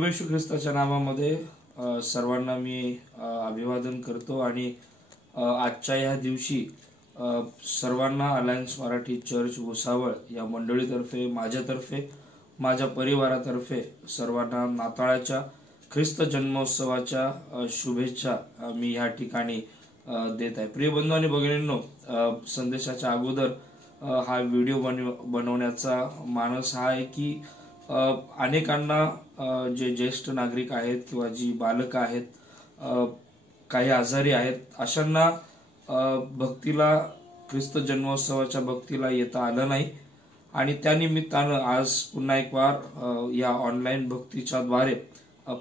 प्रभू येशू ख्रिस्ताच्या नावामध्ये सर्वांना मी अभिवादन करतो आणि आजच्या या दिवशी सर्वांना अलायन्स मराठी चर्च भुसावळ या मंडळीतर्फे माझ्यातर्फे माझ्या परिवारातर्फे सर्वांना नाताळाच्या ख्रिस्त जन्मोत्सवाच्या शुभेच्छा मी या ठिकाणी देत आहे। प्रिय बंधू आणि भगिनींनो, संदेशाच्या अगोदर हा व्हिडिओ बनवण्याचा मानस हा आहे की अनेकांना जे ज्येष्ठ नागरिक आहेत किंवा जी बालक आहेत, काही आजारी आहेत, अशांना भक्तीला ख्रिस्त जन्मोत्सवाच्या भक्तीला येता आलं नाही आणि त्या निमित्तानं आज पुन्हा एक वार या ऑनलाईन भक्तीच्या द्वारे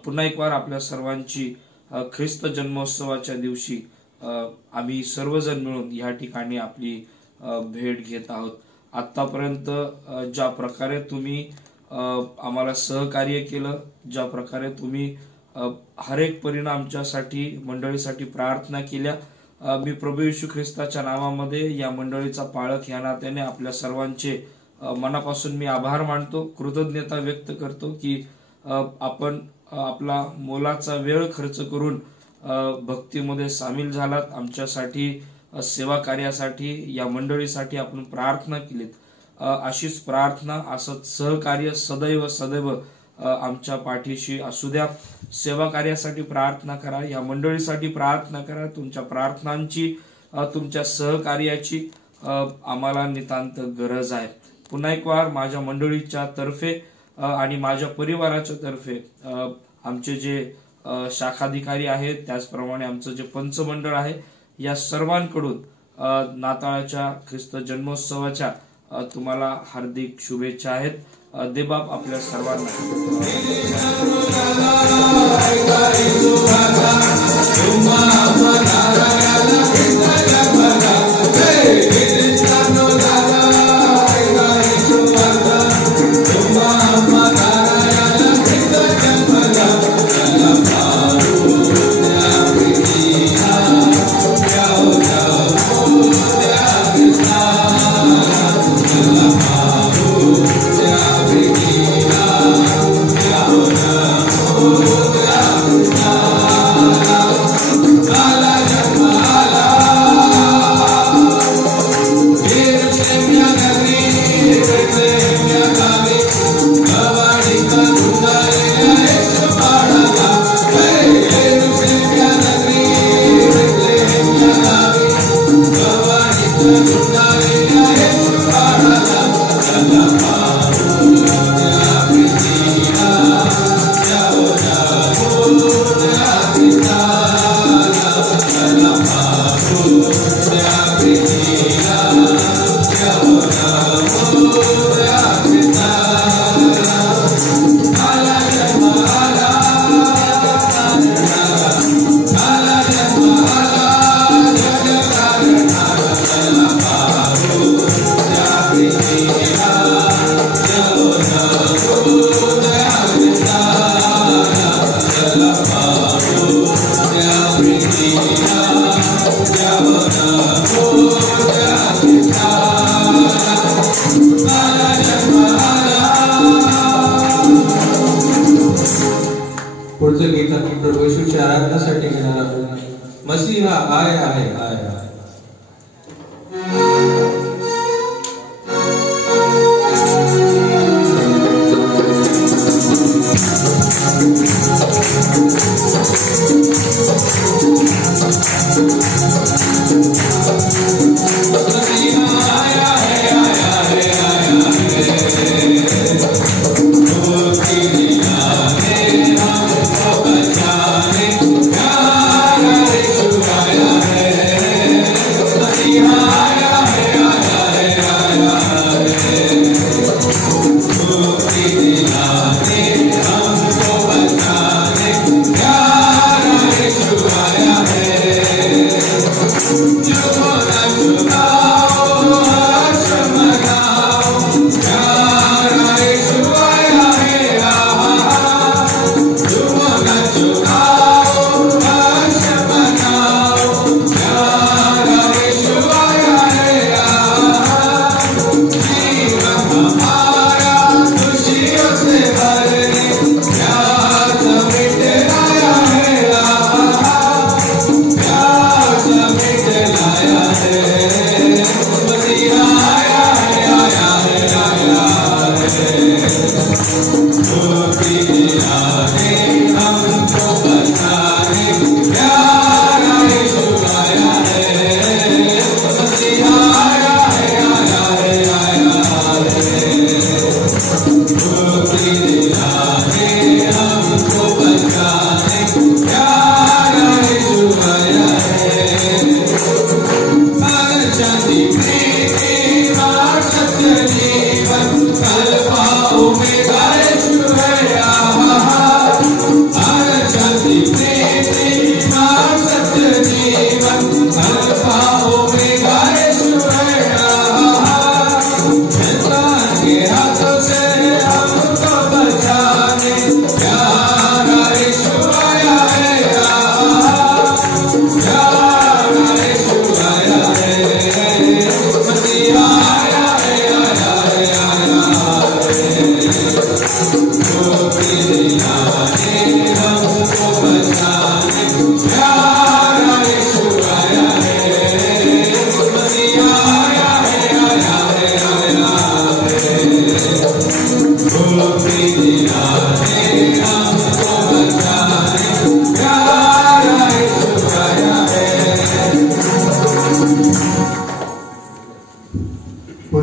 पुन्हा एक वार आपल्या सर्वांची ख्रिस्त जन्मोत्सवाच्या दिवशी आम्ही सर्वजण मिळून या ठिकाणी आपली भेट घेत आहोत। आतापर्यंत ज्या प्रकारे तुम्ही आम्हाला सहकार्य केलं, ज्या प्रकारे तुम्ही हर एक परिणाम आमच्यासाठी मंडळीसाठी प्रार्थना केल्या, मी प्रभू येशू ख्रिस्ताच्या नावामध्ये या मंडळीचा पाळक या नात्याने आपल्या सर्वांचे मनापासून मी आभार मानतो, कृतज्ञता व्यक्त करतो की आपण आपला मोलाचा वेळ खर्च करून भक्तीमध्ये सामील झालात, आमच्यासाठी सेवा कार्यासाठी या मंडळीसाठी आपण प्रार्थना केलीत। अशीच प्रार्थना, असंच सहकार्य सदैव आमच्या पाठीशी असू द्या। सेवा कार्यासाठी प्रार्थना करा, या मंडळीसाठी प्रार्थना करा। तुमच्या प्रार्थनांची, तुमच्या सहकार्याची आम्हाला नितांत गरज आहे। पुन्हा एक वार माझ्या मंडळीच्या तर्फे आणि माझ्या परिवाराच्या तर्फे आमचे जे शाखाधिकारी आहेत, त्याचप्रमाणे आमचं जे पंचमंडळ आहे, या सर्वांकडून नाताळाच्या ख्रिस्त जन्मोत्सवाच्या तुम्हाला हार्दिक शुभेच्छा आहेत। देवबाप आपल्या सर्वांना पुढचं गीत आपण प्रभू येशूच्या आराधनासाठी घेणार आहोत। मसीहा आया है आया। Yeah.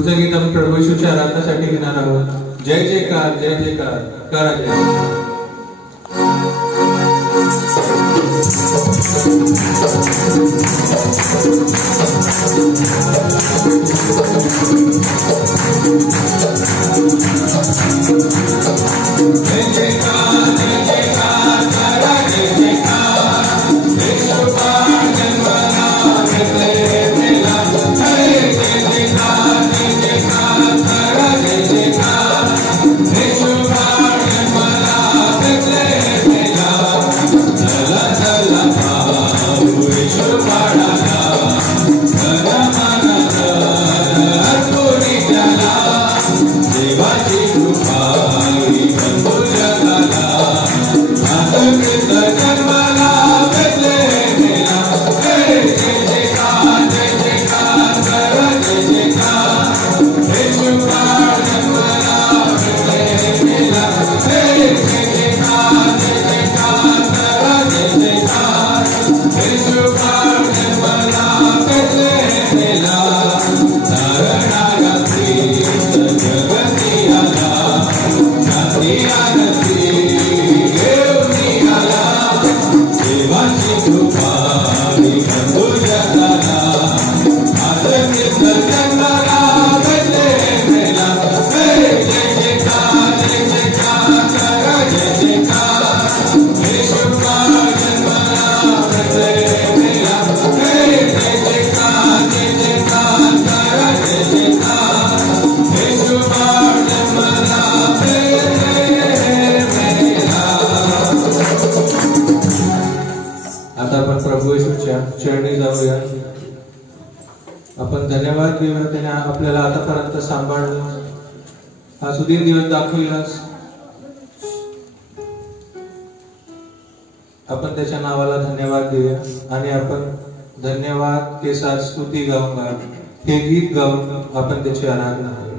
पुढचं गीत आपण प्रभू येशूच्या आराधनासाठी घेणार आहोत. जय जयकार जय जयकार करा जय. चरणी जाऊया. आपण धन्यवाद देऊया, त्याने आपल्याला आतापर्यंत सांभाळलं, हा सुदीर दिवस दाखवलास. आपण त्याच्या नावाला धन्यवाद देऊया आणि आपण धन्यवाद के साथ स्तुती गाऊंगा हे गीत गाऊन आपण त्याची आराधना करूया.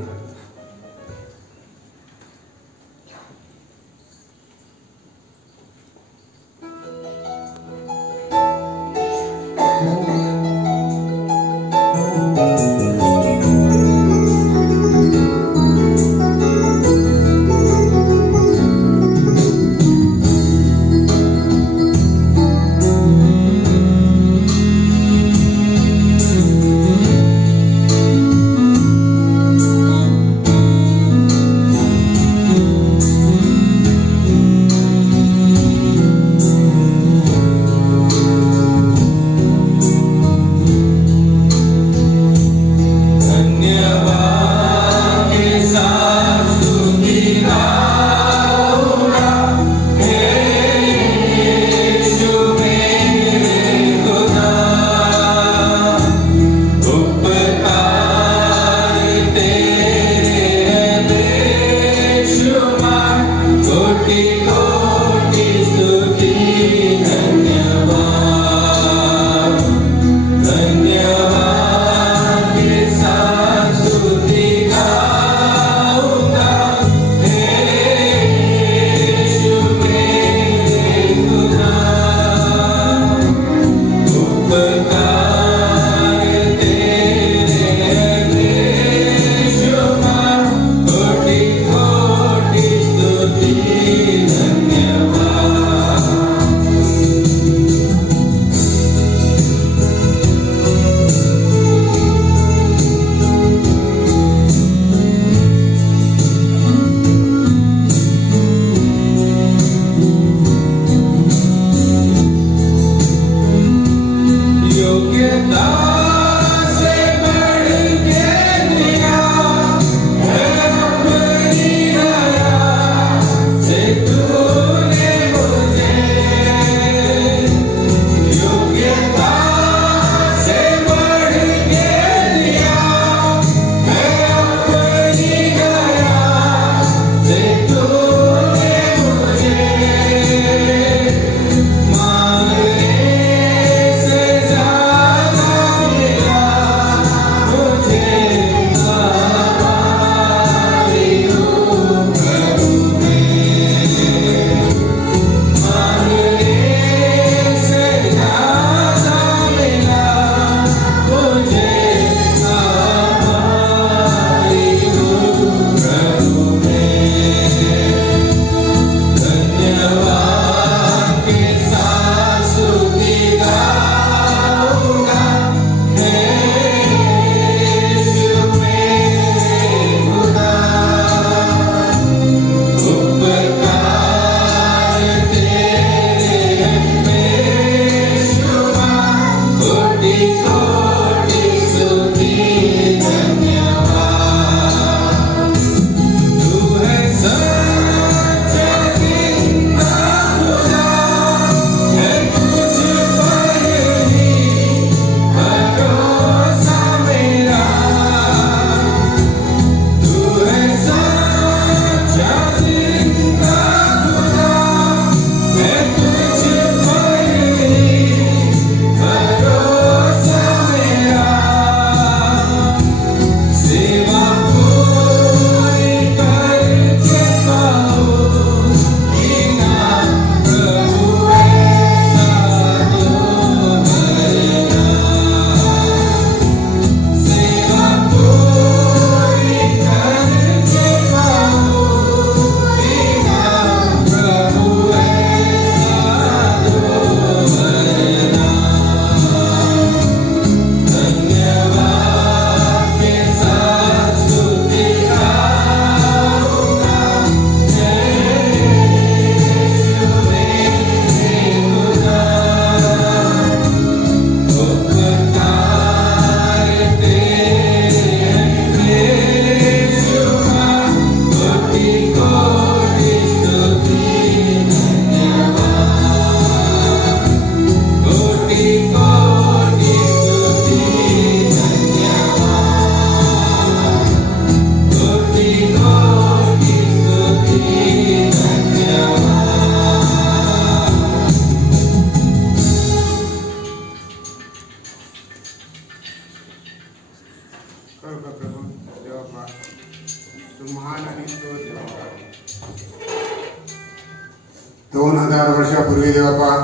पूर्वी देवबापा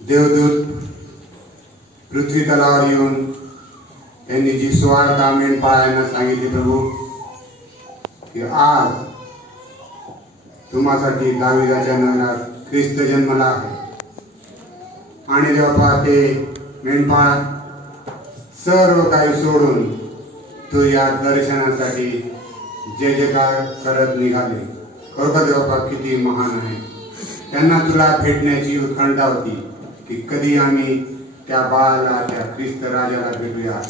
देवदूत पृथ्वी तलावर येऊन त्यांनी जी सुवार्ता मेंढपाळांना सांगितली प्रभू की आज तुम्हासाठी दाविदाच्या नगरात ख्रिस्त जन्मला आहे। आणि देवबापा ते मेंढपाळ सर्व काही सोडून तू या दर्शनासाठी जे जे काय करत निघाले। खरोखर देवबापा किती महान आहे। त्यांना तुला भेटण्याची उत्कंठा होती की कधी आम्ही त्या बाळाला त्या ख्रिस्त राजाला भेटूया।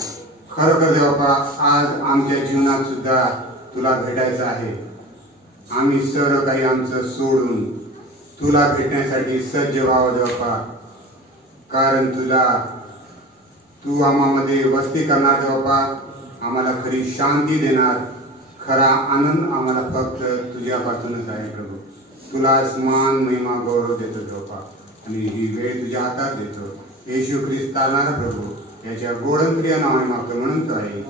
खरोखर देवबापा आज आमच्या जीवनात सुद्धा तुला भेटायचं आहे। आम्ही सर्व काही आमचं सोडून तुला भेटण्यासाठी सज्ज व्हावं देवबापा, कारण तू आम्हामध्ये वस्ती करणार देवबापा, आम्हाला खरी शांती देणार, खरा आनंद आम्हाला फक्त तुझ्यापासूनच आहे प्रभू। तुला मान महिमा गौरव देतो देवबापा आणि ही वेळ तुझ्या हातात देतो। येशू ख्रिस्त चालणारा प्रभू याच्या गोडप्रिय नावाने मागतो म्हणतो आहे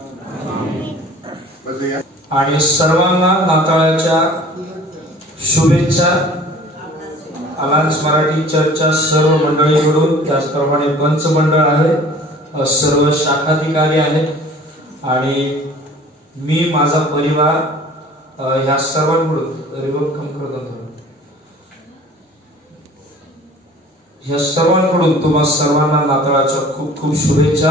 बसूया। आणि सर्वांना नाताळाच्या शुभेच्छा अलायन्स मराठी चर्चच्या सर्व मंडळीकडून, त्याचप्रमाणे पंच मंडळ आहे, सर्व शाखाधिकारी आहेत आणि मी माझा परिवार ह्या सर्वांकडून ह्या सर्वांकडून तुम्हा सर्वांना नाताळाच्या खूप खूप शुभेच्छा।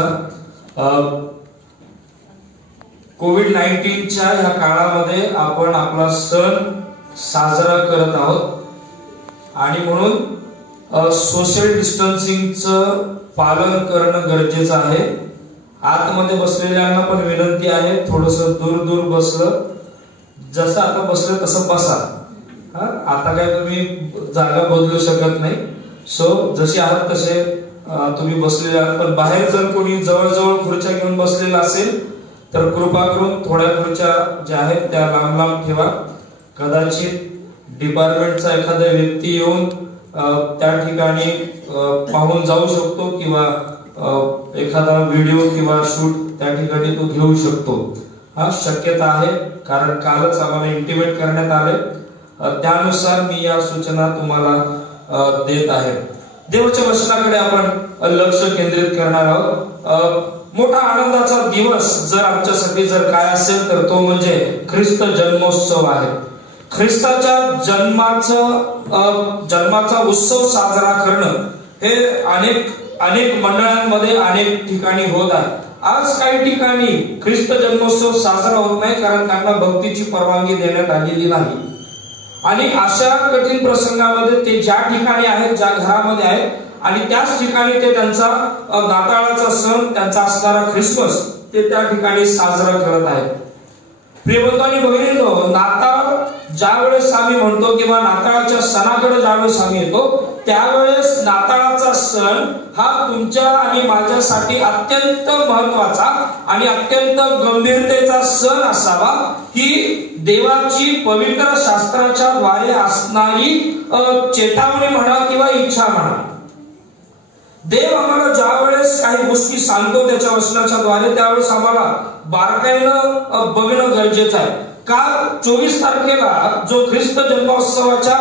कोविड-19च्या ह्या काळामध्ये आपण आपला सण साजरा करत आहोत आणि म्हणून सोशल डिस्टन्सिंगचं पालन करणं गरजेचं आहे। आतमध्ये बसलेल्यांना पण विनंती आहे, थोडस दूर दूर बसलं, जसं आता बसलं तसं बसा। आता काय तुम्ही जागा बदलू शकत नाही, सो जसे आहात तसे तुम्ही बसलेले आहात। पण बाहेर जर कोणी जवळजवळ खुर्च्या घेऊन बसलेला असेल तर कृपा करून थोड्या खुर्च्या ज्या आहेत त्या लांब लांब ठेवा। कदाचित डिपार्टमेंटचा एखादा व्यक्ती येऊन त्या ठिकाणी पाहून जाऊ शकतो किंवा एखादा व्हिडिओ किंवा शूट त्या ठिकाणी तो घेऊ शकतो। हा शक्यता आहे, कारण कालच आम्हाला इंटिमेट करण्यात आले, त्यानुसार मी या सूचना तुम्हाला देत आहे। देवाच्या वचनाकडे आपण लक्ष केंद्रित करणार आहोत। मोठा आनंदाचा दिवस जर आमच्यासाठी जर काय असेल तर तो म्हणजे ख्रिस्त जन्मोत्सव आहे। ख्रिस्ताच्या जन्माचा उत्सव साजरा करणं हे अनेक मंडळांमध्ये अनेक ठिकाणी होत आहे। आज काही ठिकाणी ख्रिस्त जन्मोत्सव साजरा होत नाही, कारण त्यांना भक्तीची परवानगी देण्यात आलेली नाही। आणि अशा कठीण प्रसंगामध्ये ते ज्या ठिकाणी आहेत, ज्या घरामध्ये आहेत आणि त्याच ठिकाणी ते त्यांचा नाताळाचा सण, त्यांचा असणारा ख्रिसमस ते त्या ठिकाणी साजरा करत आहेत। प्रियबंधू आणि भगिनींनो, नाताळ ज्यावेळेस आम्ही म्हणतो किंवा नाताळाच्या सणाकडे ज्यावेळेस आम्ही येतो त्यावेळेस नाताळाचा सण हा तुमच्या आणि माझ्यासाठी अत्यंत महत्वाचा आणि अत्यंत गंभीरतेचा सण असावा, ही देवाची पवित्र शास्त्राच्या द्वारे असणारी चेतावणी म्हणा किंवा इच्छा म्हणा। देव आम्हाला ज्या वेळेस काही गोष्टी सांगतो त्याच्या वचनाच्या द्वारे, त्यावेळेस आम्हाला बारकाईनं बघणं गरजेचं आहे। काल 24 तारखेला जो ख्रिस्त जन्मोत्सवाच्या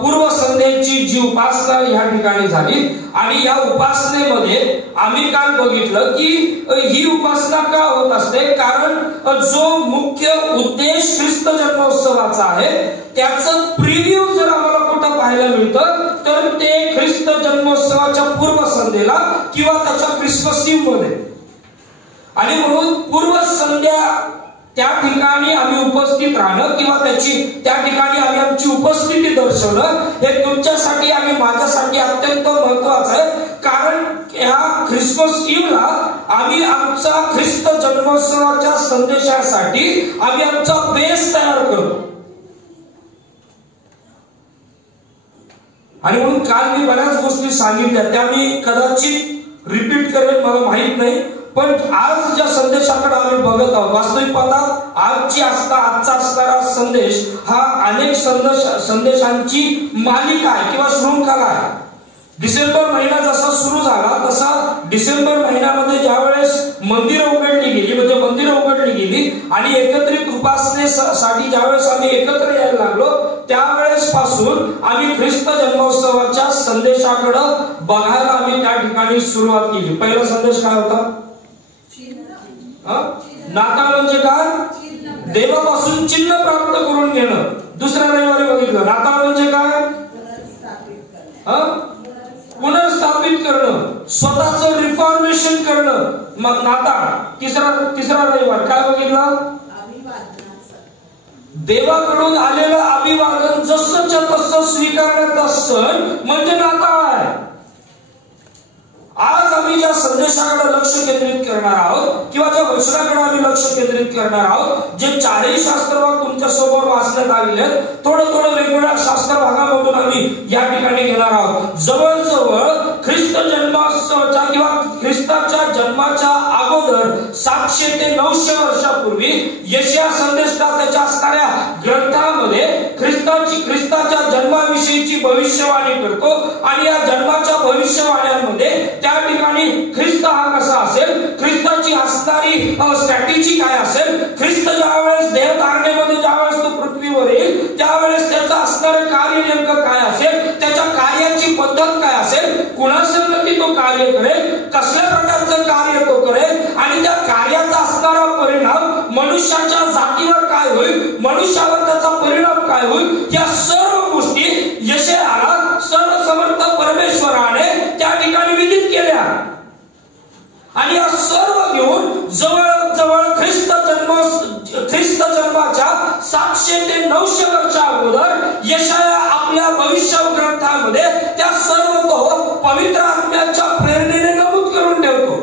पूर्व संध्येची जी उपासना या ठिकाणी झाली आणि या उपासनेमध्ये आम्ही काल बघितलं की ही उपासना का होत असते, कारण जो मुख्य उद्देश ख्रिस्त जन्मोत्सवाचा आहे त्याचं प्रिव्ह्यू जर आम्हाला कुठं पाहायला मिळतं तर ते ख्रिस्त जन्मोत्सवाच्या पूर्व संध्येला किंवा त्याच्या ख्रिसमस ईव्ह मध्ये। आणि म्हणून पूर्व संध्या त्या ठिकाणी आम्ही उपस्थित राहणं किंवा त्या ठिकाणी आम्ही आमची उपस्थिती दर्शवणं हे तुमच्यासाठी आणि माझ्यासाठी अत्यंत महत्वाचं आहे, कारण ह्या ख्रिसमस ईव्हला आम्ही आमचा ख्रिस्त जन्मोत्सवाच्या संदेशासाठी आम्ही आमचा बेस तयार करतो। आणि म्हणून काल मी बऱ्याच गोष्टी सांगितल्या, त्या मी कदाचित रिपीट करेन, मला माहित नाही, पण आज ज्या संदेशाकडे आम्ही बघत आहोत, वास्तविक पाहता आजचा असणारा संदेश हा अनेक संदेशांची मालिका आहे किंवा शृंखला आहे। डिसेंबर महिना जसा सुरू झाला तसा डिसेंबर महिन्यामध्ये ज्यावेळेस मंदिरं उघडली गेली आणि एकत्रित उपासनेसाठी ज्यावेळेस आम्ही एकत्र यायला लागलो त्यावेळेस पासून आम्ही ख्रिस्त जन्मोत्सवाच्या संदेशाकडे बघायला आम्ही त्या ठिकाणी सुरुवात केली. पहिला संदेश काय होता? नाताळ म्हणजे काय? देवापासून चिन्ह प्राप्त करून घेणं. दुसऱ्या रविवारी बघितलं नाताळ म्हणजे काय? पुनर्स्थापित करणं, स्वतःचं रिफॉर्मेशन करणं. मग नाताळ तिसरा रविवार काय बघितलं? देवाकडून आलेलं अभिवादन जसंच्या तसं स्वीकारण्याचा सण म्हणजे नाताळ आहे. आज आम्ही ज्या संदेशाकडे लक्ष केंद्रित करणार आहोत किंवा ज्या वचनाकडे आम्ही लक्ष केंद्रित करणार आहोत, जे चारही शास्त्रभाग तुमच्या समोर वाचण्यात आलेले आहेत, थोडं वेगवेगळ्या शास्त्र भागामधून आम्ही या ठिकाणी घेणार आहोत. जवळजवळ ख्रिस्त जन्मोत्सवाच्या किंवा ख्रिस्ताच्या जन्माच्या अगोदर 700 ते 900 वर्षापूर्वी यशाया संदेशकार त्याच्या असणाऱ्या ग्रंथामध्ये ख्रिस्ताच्या जन्माविषयीची भविष्यवाणी करतो. आणि या जन्माच्या भविष्यवाण्यांमध्ये त्या ठिकाणी ख्रिस्त हा कसा असेल, ख्रिस्ताची असणारी स्ट्रॅटेजी काय असेल, ख्रिस्त ज्यावेळेस देहधारणेमध्ये ज्यावेळेस तो पृथ्वीवर येईल त्यावेळेस त्याचं असणारं कार्य नेमकं काय असेल, त्याच्या कार्याची पद्धत काय असेल, कुणासंगती तो कार्य करेल, कसल्या प्रकारचं कार्य तो करेल आणि त्या कार्याचा असणारा परिणाम मनुष्याच्या जातीवर काय होईल, मनुष्यावर त्याचा परिणाम काय होईल, या सर्व गोष्टी यशायाला सर्वसमर्थ परमेश्वराने त्या ठिकाणी विदित केल्या. आणि या सर्व घेऊन जवळजवळ ख्रिस्त जन्माच्या 700 ते 900 वर्षा अगोदर यशाया आपल्या भविष्य ग्रंथामध्ये त्या सर्व तो पवित्र आत्म्याच्या प्रेरणेने नमूद करून ठेवतो.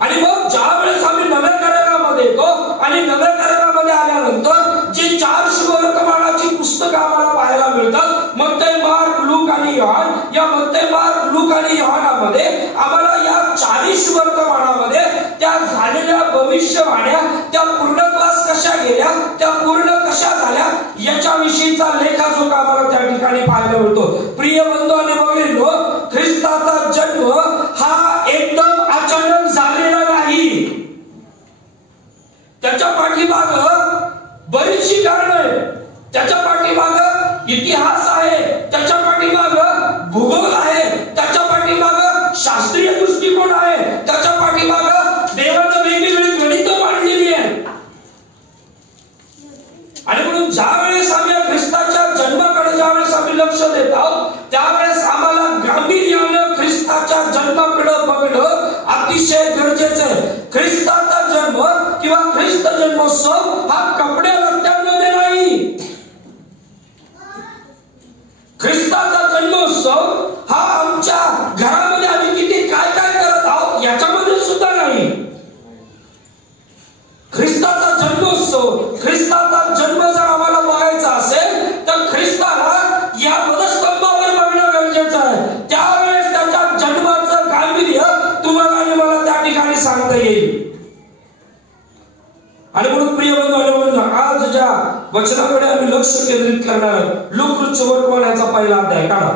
आणि मग ज्या वेळेस आम्ही नव्या करारामध्ये येतो आणि नव्या करारामध्ये आल्यानंतर जे 4 शुभवर्तमानाची पुस्तकं आम्हाला पाहायला मिळतात, मत्तई, मार्क, लूक आणि योहान, या मत्तई, मार्क, लूक आणि योहानामध्ये आम्हाला या 4 शुभवर्तमानामध्ये त्या झालेल्या भविष्यवाण्या त्या पूर्णत्वास कशा गेल्या, त्या पूर्ण कशा झाल्या याच्याविषयीचा लेखाजोखा आम्हाला त्या ठिकाणी पाहायला मिळतो. प्रिय बंधू आणि भगिनींनो, ख्रिस्ताचा जन्म हा एकदम अचानक झालेला नाही. त्याच्या पाठीमाग बरीचशी कारणं आहेत. त्याच्या पाठीमाग इतिहास आहे, त्याच्या पाठीमाग भूगोल आहे, त्याच्या पाठीमाग शास्त्रीय दृष्टिकोन आहे, त्याच्या पाठीमाग देवानं वेगवेगळी गणितं मांडलेली आहेत. आणि म्हणून ज्या वेळेस आम्ही ख्रिस्ताच्या जन्माकडे ज्यावेळेस आम्ही लक्ष देत आहोत त्यावेळेस आम्हाला गांभीर्यानं ख्रिस्ताच्या जन्माकडे बघणं अतिशय गरजेचं आहे. ख्रिस्ताचा जन्म किंवा ख्रिस्त जन्मोत्सव हा कपड्या लत्त्यांमध्ये नाही. ख्रिस्ताचा जन्मोत्सव हा आमच्या घरामध्ये आम्ही किती काय करत आहोत याच्यामध्ये सुद्धा नाही. ख्रिस्ताचा जन्मोत्सव, ख्रिस्ताचा जन्म जर आम्हाला बघायचा असेल तर ख्रिस्ताला या पदस्तंभावर बघणं गरजेचं आहे. त्यावेळेस त्याच्या जन्माचं गांभीर्य तुम्हाला आणि मला त्या ठिकाणी सांगता येईल. आणि म्हणून प्रिय बंधू आणि भगिनींनो, आज ज्या वचनाकडे आम्ही लक्ष केंद्रित करणार आहोत, लूक शुभवर्तमान याचा पहिला अध्याय काढा.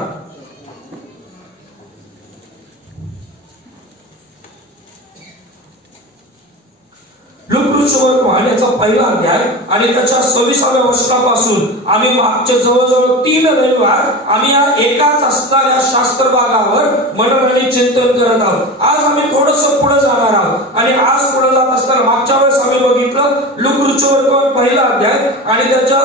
लूक शुभवर्तमान याचा पहिला अध्याय आणि त्याच्या 26व्या वचनापासून आम्ही मागचे जवळजवळ 3 रविवार आम्ही या एकाच असणाऱ्या शास्त्र भागावर मनन आणि चिंतन करत आहोत. आज आम्ही थोडंसं पुढे जाणार आहोत आणि आज पुढे जात असताना मागच्या वेळेस आम्ही बघितलं लूक शुभवर्तमान पहिला अध्याय आणि त्याच्या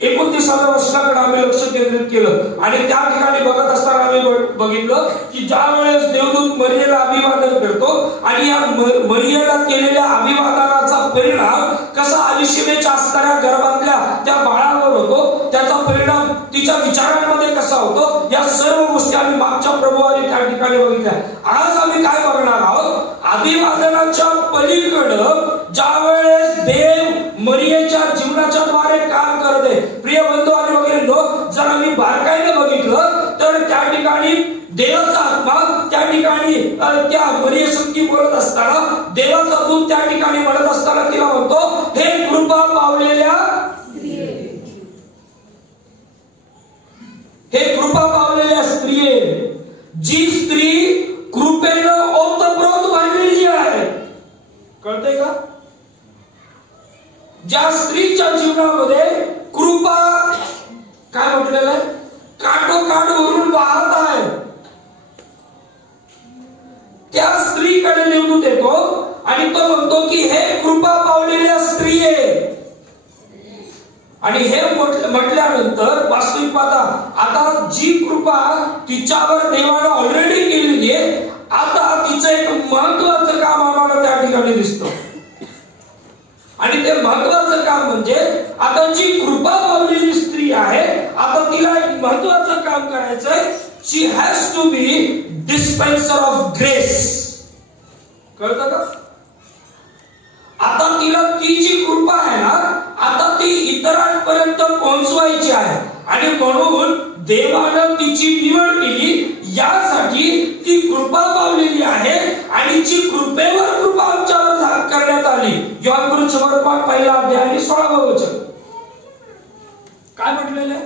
29व्या वचनाकडे आम्ही लक्ष केंद्रित केलं. आणि त्या ठिकाणी बघत असताना आम्ही बघितलं की ज्या वेळेस देवदूत मरियेला अभिवादन करतो आणि या मरियेला केलेल्या अभिवादनाचा परिणाम कसा अलिशिबेच्या असणाऱ्या गर्भातल्या त्या बाळावर होतो, त्याचा परिणाम तिच्या विचारांमध्ये कसा होतो, या सर्व गोष्टी आम्ही मागच्या प्रभुवारी त्या ठिकाणी बघितल्या. आज आम्ही काय बघणार आहोत, अभिवादनाच्या पलीकडं ज्या वेळेस देव मरियेच्या जीवनाच्या द्वारे काम करते. प्रिय बंधू आणि भगिनींनो, जर आम्ही बारकाईने बघितलं तर त्या ठिकाणी देवाचा आत्मा त्या ठिकाणी त्या मरियेसंगी बोलत असताना देवाचा दूत त्या ठिकाणी म्हणत असताना तिला म्हणतो, हे कृपा पावलेल्या, हे कृपा पावलेल्या स्त्रिये, जी स्त्री कृपेनं ओतप्रोत भरलेली आहे. कळतंय का? ज्या स्त्रीच्या जीवनामध्ये कृपा देतो आणि तो म्हणतो की हे कृपा पावलेल्या स्त्री आहे. आणि हे म्हटल्यानंतर वास्तविक पाहता आता जी कृपा तिच्यावर देवानं ऑलरेडी केलेली आहे, आता तिचं एक महत्वाचं काम आम्हाला त्या ठिकाणी दिसतं. आणि ते महत्वाचं काम म्हणजे आता जी कृपा पावलेली स्त्री आहे, आता तिला एक महत्वाचं काम करायचंय. She has to be dispenser of grace. कळतं का? आता तिला ती जी कृपा आहे ना, आता ती इतरांपर्यंत पोहोचवायची आहे. आणि म्हणून देवानं तिची निवड केली, यासाठी ती कृपा पावलेली आहे. आणि जी कृपेवर कृपा आमच्यावर करण्यात आली. योहान सुसमाचार पहिला अध्याय आणि 16वे वचन काय म्हटलेलं आहे?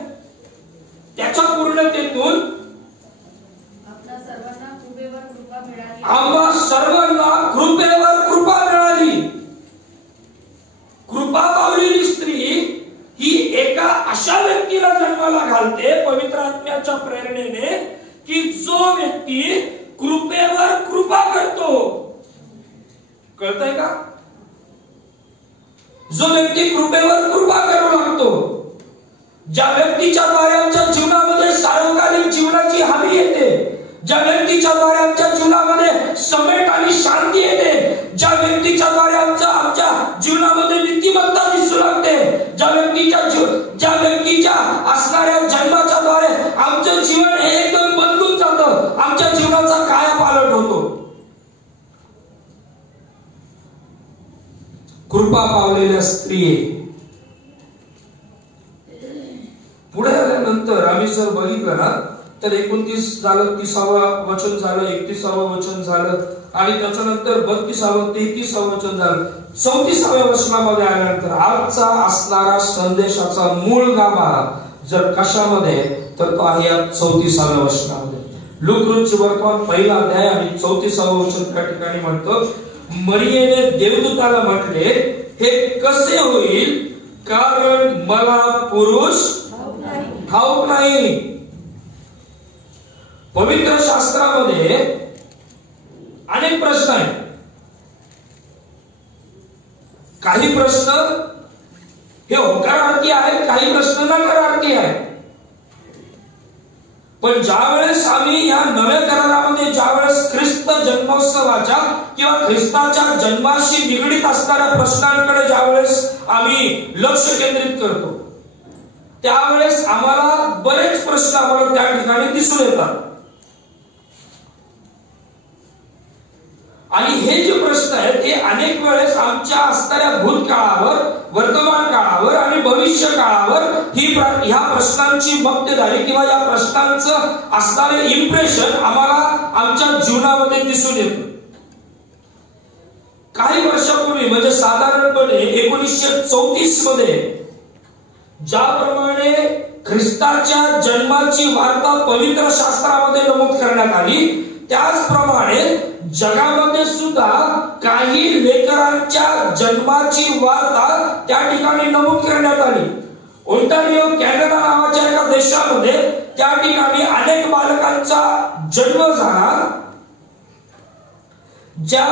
त्याच्या पूर्णतेतून आम्हा सर्वांना कृपेवर कृपा मिळाली. कृपा पावलेली स्त्री ही एका अशा व्यक्तीला जन्माला घालते पवित्र आत्म्याच्या प्रेरणेने की जो व्यक्ती कृपेवर कृपा करतो. कळतंय का? जो व्यक्ती कृपेवर कृपा करू लागतो, ज्या व्यक्तीच्या द्वारे आमच्या जीवनामध्ये सार्वकालिक जीवनाची हमी येते, ज्या व्यक्तीच्या द्वारे आमच्या जीवनामध्ये समेट आणि शांती येते, ज्या व्यक्तीच्या द्वारे आमच्या जीवनामध्ये नीतिमत्ता दिसू लागते, ज्या व्यक्तीच्या असणाऱ्या जन्माच्या द्वारे आमचं जीवन हे एकदम बदलून जातं, आमच्या जीवनाचा कायापालट होतो. कृपा पावलेल्या स्त्री. पुढे आल्यानंतर आम्ही जर बघितलं ना तर 29 झालं, 30वा वचन झालं, 31वा वचन झालं आणि त्याच्यानंतर 32वा 33वा वचन झालं. 34व्या वचनामध्ये आल्यानंतर आजचा असणारा संदेशाचा मूळ गाभा जर कशामध्ये तर तो आहे 34व्या वचनामध्ये. लूक वर्तमान पहिला अध्याय आणि 34वा वचन त्या ठिकाणी म्हणतो, मरियेने देवदूताला म्हटले, हे कसे होईल कारण मला पुरुष ठाऊक नाही. पवित्र शास्त्रामध्ये अनेक प्रश्न आहेत. काही प्रश्न हे होकारार्थी आहेत, काही प्रश्न नकारार्थी आहेत. पण ज्यावेळेस आम्ही या नव्या करारामध्ये ज्यावेळेस ख्रिस्त जन्मोत्सवाच्या किंवा ख्रिस्ताच्या जन्माशी निगडीत असणाऱ्या प्रश्नांकडे ज्यावेळेस आम्ही लक्ष केंद्रित करतो, त्यावेळेस आम्हाला बरेच प्रश्न आम्हाला त्या ठिकाणी दिसून येतात. आणि हे जे प्रश्न आहेत हे अनेक वेळेस आमच्या असणाऱ्या भूतकाळावर, वर्तमान काळावर आणि भविष्य काळावर ह्या प्रश्नांची मक्तेदारी किंवा या प्रश्नांचं असणारे इम्प्रेशन आम्हाला आमच्या जीवनामध्ये दिसून येतं. काही वर्षापूर्वी म्हणजे साधारणपणे 1934 मध्ये ज्याप्रमाणे ख्रिस्ताच्या जन्माची वार्ता पवित्र शास्त्रामध्ये नमूद करण्यात आली, त्याचप्रमाणे जगामध्ये सुद्धा काही लेकरांच्या जन्माची वार्ता त्या ठिकाणी नमूद करण्यात आली. ओंटारिओ कॅनडा नावाच्या एका देशामध्ये त्या ठिकाणी अनेक बालकांचा जन्म झाला. ज्या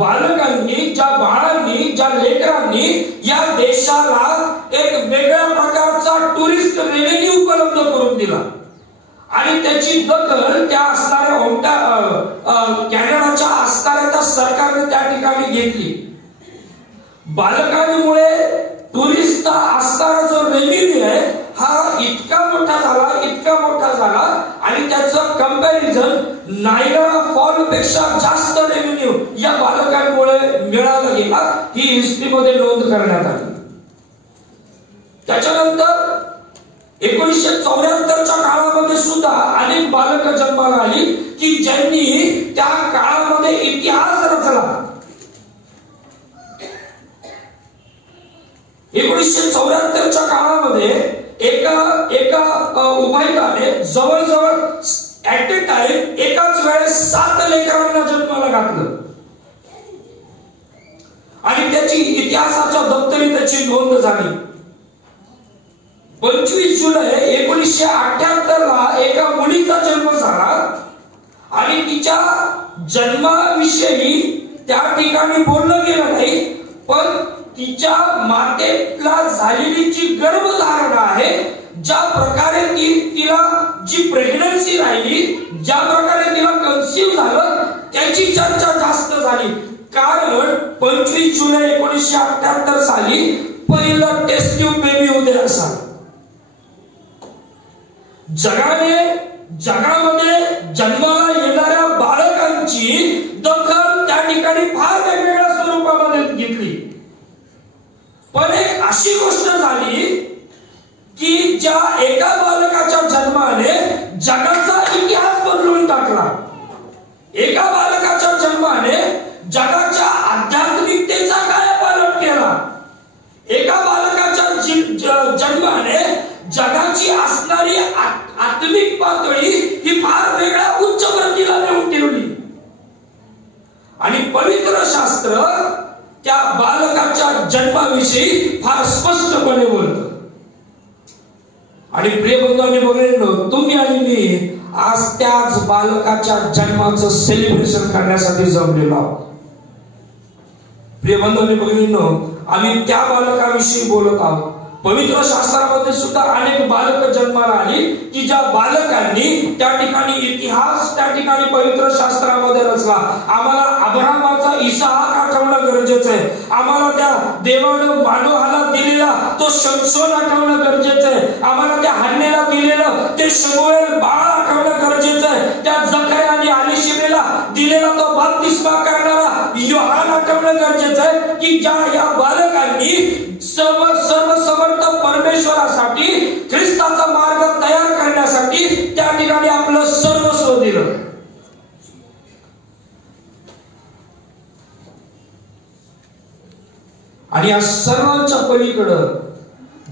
बालकांनी, ज्या बाळांनी, ज्या लेकरांनी या देशाला एक वेगळ्या प्रकारचा टुरिस्ट रेव्हेन्यू उपलब्ध करून दिला आणि त्याची दखल त्या असणाऱ्या कॅनडाच्या असणाऱ्या त्या सरकारने त्या ठिकाणी घेतली. बालकांमुळे टुरिस्टचा असणारा जो रेव्हेन्यू आहे हा इतका मोठा झाला आणि त्याचं कंपॅरिझन नायगरा फॉल पेक्षा जास्त रेव्हेन्यू या बालकांमुळे मिळाला गेला, ही हिस्ट्रीमध्ये नोंद करण्यात आली. त्याच्यानंतर 1974च्या काळामध्ये सुद्धा अनेक बालक जन्माला आली की ज्यांनी त्या काळामध्ये इतिहास रचला. 1974च्या काळामध्ये एका उभाईदाने जवळजवळ ऍट ए टाइम एकाच वेळेस 7 लेकरांना जन्माला घातलं आणि त्याची इतिहासाच्या दप्तरी त्याची नोंद झाली. 25 जुलै 1978 ला एका मुलीचा जन्म झाला आणि तिच्या जन्माविषयी त्या ठिकाणी बोललं गेलं नाही, पण तिच्या मातेला झालेली जी गर्भधारणा आहे, ज्या प्रकारे तिला जी प्रेग्नन्सी राहिली, ज्या प्रकारे तिला कन्सीव्ह झालं, त्याची चर्चा जास्त झाली. कारण 25 जुलै 1978 साली पहिलं टेस्ट ट्यूब बेबी उदयास आला. जगामध्ये जन्माला येणाऱ्या बालकांची दखल त्या ठिकाणी फार वेगवेगळ्या स्वरूपामध्ये घेतली. पण एक अशी गोष्ट झाली की ज्या एका बालकाच्या जन्माने जगाचा इतिहास बदलून टाकला. एका बालकाच्या जन्माने जगाच्या आध्यात्मिकतेचा कायापालट केला. एका बालकाच्या जन्माने जगाची असणारी आत्मिक पातळी ही फार वेगळ्या उच्च प्रतीला नेऊन ठेवली. आणि पवित्र शास्त्र त्या बालकाच्या जन्माविषयी फार स्पष्टपणे बोलतं. आणि प्रिय बंधूंनी बघितलो, तुम्ही आणि मी आज त्याच बालकाच्या जन्माचं सेलिब्रेशन करण्यासाठी जमलेलो आहोत. प्रिय बंधूंनी बघितलो, आम्ही त्या बालकाविषयी बोलत आहोत. पवित्र शास्त्रामध्ये सुद्धा अनेक बालक जन्माला आली की ज्या बालकांनी त्या ठिकाणी इतिहास त्या ठिकाणी पवित्र शास्त्रामध्ये रचला. आम्हाला अब्राहमाचा इसहाक आठवणं गरजेचं आहे. आम्हाला त्या देवानं मानोहाला दिलेला तो शमशोन आठवणं गरजेचं आहे. आम्हाला त्या हन्नेला दिलेलं ते शमूएल बाळ आठवणं गरजेचं आहे. त्या जकर्या आणि अलिशिबेला दिलेला तो बप्तिस्मा करणारा योहान आठवणं गरजेचं आहे की ज्या या बालकांनी सर्वसमर्थ परमेश्वरासाठी ख्रिस्ताचा मार्ग तयार करण्यासाठी त्या ठिकाणी आपलं सर्वस्व दिलं. आणि या सर्वांच्या पलीकडं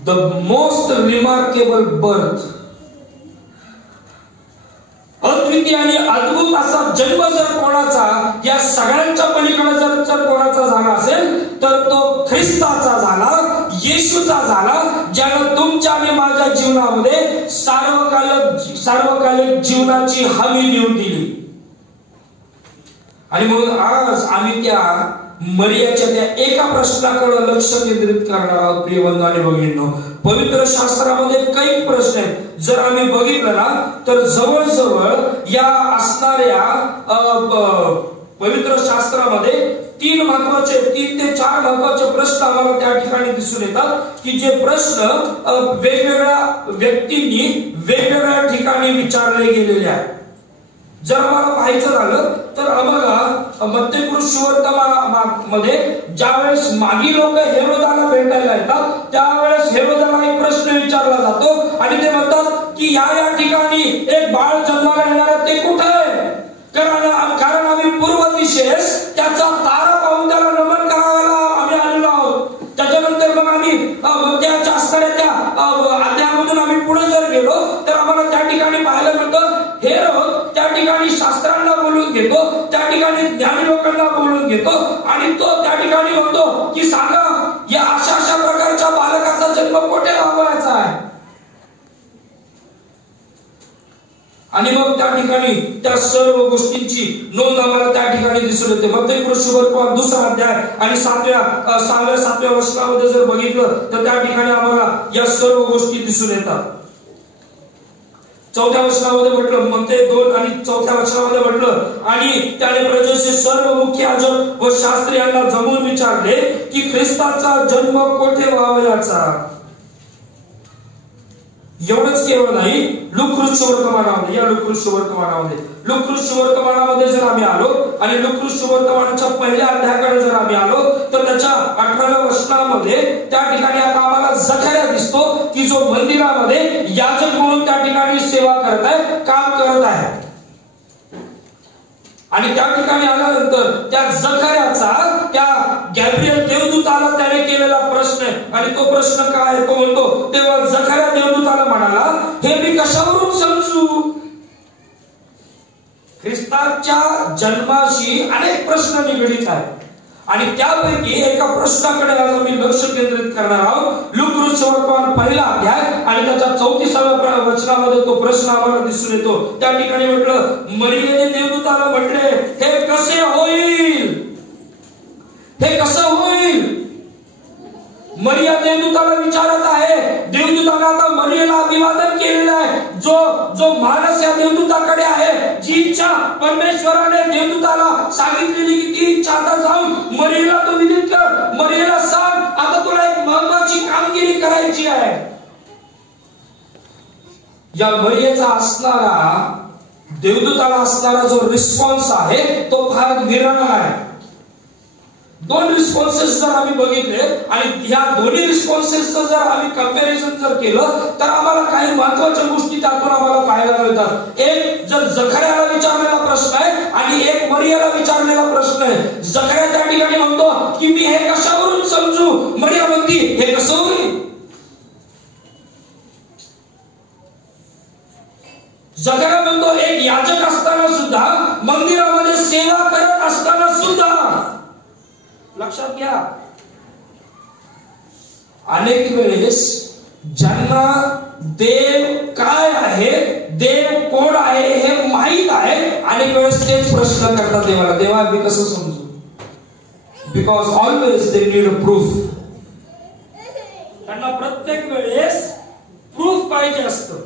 द मोस्ट रिमार्केबल बर्थ, अद्वितीय आणि अद्भुत असा जन्म जर कोणाचा या सगळ्यांच्या पलीकडे जर कोणाचा झाला असेल तर तो ख्रिस्ताचा झाला, येशूचा झाला, ज्यानं तुमच्या आणि माझ्या जीवनामध्ये सार्वकालिक जीवनाची हमी देऊन दिली. आणि म्हणून आज आम्ही त्या मरियाच्या त्या एका प्रश्नाकडे लक्ष केंद्रित करणार आहोत. प्रिय बंधू आणि भगिनींनो, पवित्र शास्त्रामध्ये काही प्रश्न आहेत. जर आम्ही बघितलं ना तर जवळजवळ या असणाऱ्या पवित्र शास्त्रामध्ये 3 ते 4 महत्वाचे प्रश्न आम्हाला त्या ठिकाणी दिसून येतात की जे प्रश्न वेगवेगळ्या व्यक्तींनी वेगवेगळ्या ठिकाणी विचारले गेलेले आहेत. जर आम्हाला पाहायचं झालं तर आम्हाला मत्तेपूर्व सुवर्तमानामध्ये ज्यावेळेस मागी लोक हेरोदाला भेटायला येतात त्यावेळेस हेरोदाला एक प्रश्न विचारला जातो आणि ते म्हणतात की या ठिकाणी एक बाळ जन्माला येणार आहे, ते कुठे आहे? कारण आम्ही पूर्व दिशेस त्याचा तारा पाहून त्याला नमन करायला आम्ही आलेलो आहोत. त्याच्यानंतर मग आम्ही त्याच्या असणाऱ्या त्या अध्यायामधून आम्ही पुढे जर गेलो तर आम्हाला त्या ठिकाणी पाहायला मिळतं हेरोद त्या ठिकाणी शास्त्रांना बोलून घेतो, त्या ठिकाणी ज्ञानी लोकांना बोलून घेतो आणि तो त्या ठिकाणी म्हणतो की सांगा या अशा प्रकारच्या बालकाचा जन्म कुठे व्हावायचा आहे. आणि मग त्या ठिकाणी त्या सर्व गोष्टींची नोंद आम्हाला त्या ठिकाणी दिसून येते. मत्तेपूर्व सुवर्तमान 2 अध्याय आणि 7व्या वचनामध्ये जर बघितलं तर त्या ठिकाणी आम्हाला या सर्व गोष्टी दिसून येतात. 4व्या वचनामध्ये म्हटलं, मत्ते 2 आणि 4व्या वचनामध्ये म्हटलं, आणि त्याने प्रजेचे सर्व मुख्य याजक व शास्त्री यांना जमून विचारले की ख्रिस्ताचा जन्म कोठे व्हावयाचा. एवढंच केवळ नाही, लुक सुवर्तमानामध्ये लुक सुवर्तमानामध्ये जर आम्ही आलो आणि लुक सुवर्तमानाच्या पहिल्या अध्यायाकडे जर आम्ही आलो तर त्याच्या 18व्या वचनामध्ये त्या ठिकाणी आता आम्हाला जकर्या दिसतो की जो मंदिरामध्ये याजक म्हणून त्या ठिकाणी सेवा करत आहे, काम करत आहे. आणि त्या ठिकाणी आल्यानंतर त्या जकर्याचा त्या गॅब्रिएल देवदूताला त्याने केलेला प्रश्न आहे आणि तो प्रश्न काय तो म्हणतो, तेव्हा जकर्या देवदूताला म्हणाला, हे मी कशावरून समजू? ख्रिस्ताच्या जन्माशी अनेक प्रश्न निगडीत आहेत आणि त्यापैकी एका प्रश्नाकडे आज आम्ही लक्ष केंद्रित करणार आहोत. लूक सुवर्तमान पहिला अध्याय आणि त्याच्या 34व्या वचनामध्ये तो प्रश्न आम्हाला दिसून येतो. त्या ठिकाणी म्हटलं, मरियेने देवदूताला म्हटले, हे कसे होईल? हे कसं होईल? मरिया देवदूताला विचारत आहे. देवदूताने आता मरियेला अभिवादन केलेलं आहे. जो मानस या देवदूताकडे आहे, जी इच्छा परमेश्वराने देवदूताला सांगितलेली की ती इच्छा आता जाऊन मरियेला तो विदित कर. मरियेला सांग, आता तुला एक महत्वाची कामगिरी करायची आहे. या मरियेचा असणारा, देवदूताला असणारा जो रिस्पॉन्स आहे तो फार निराळा आहे. 2 रिस्पॉन्सेस जर आम्ही बघितले आणि ह्या दोन्ही रिस्पॉन्सेसचं जर आम्ही कंपॅरिझन जर केलं तर आम्हाला काही महत्त्वाच्या गोष्टी त्यातून आम्हाला पाहायला मिळतात. एक जर जकर्याला विचारलेला प्रश्न आहे आणि एक मरियाला विचारलेला प्रश्न आहे. जकर्या त्या ठिकाणी म्हणतो की मी हे कशावरून समजू? मरिया म्हणती हे कसं होईल? जकर्या म्हणतो एक याजक असताना सुद्धा, मंदिरामध्ये सेवा करत असताना सुद्धा. लक्षात घ्या, अनेक वेळेस ज्यांना देव काय आहे, देव कोण आहे हे माहित आहे, अनेक वेळेस तेच प्रश्न करतात देवाला, देवा मी कसं समजू? Because always they need a proof. त्यांना प्रत्येक वेळेस प्रूफ पाहिजे असतं.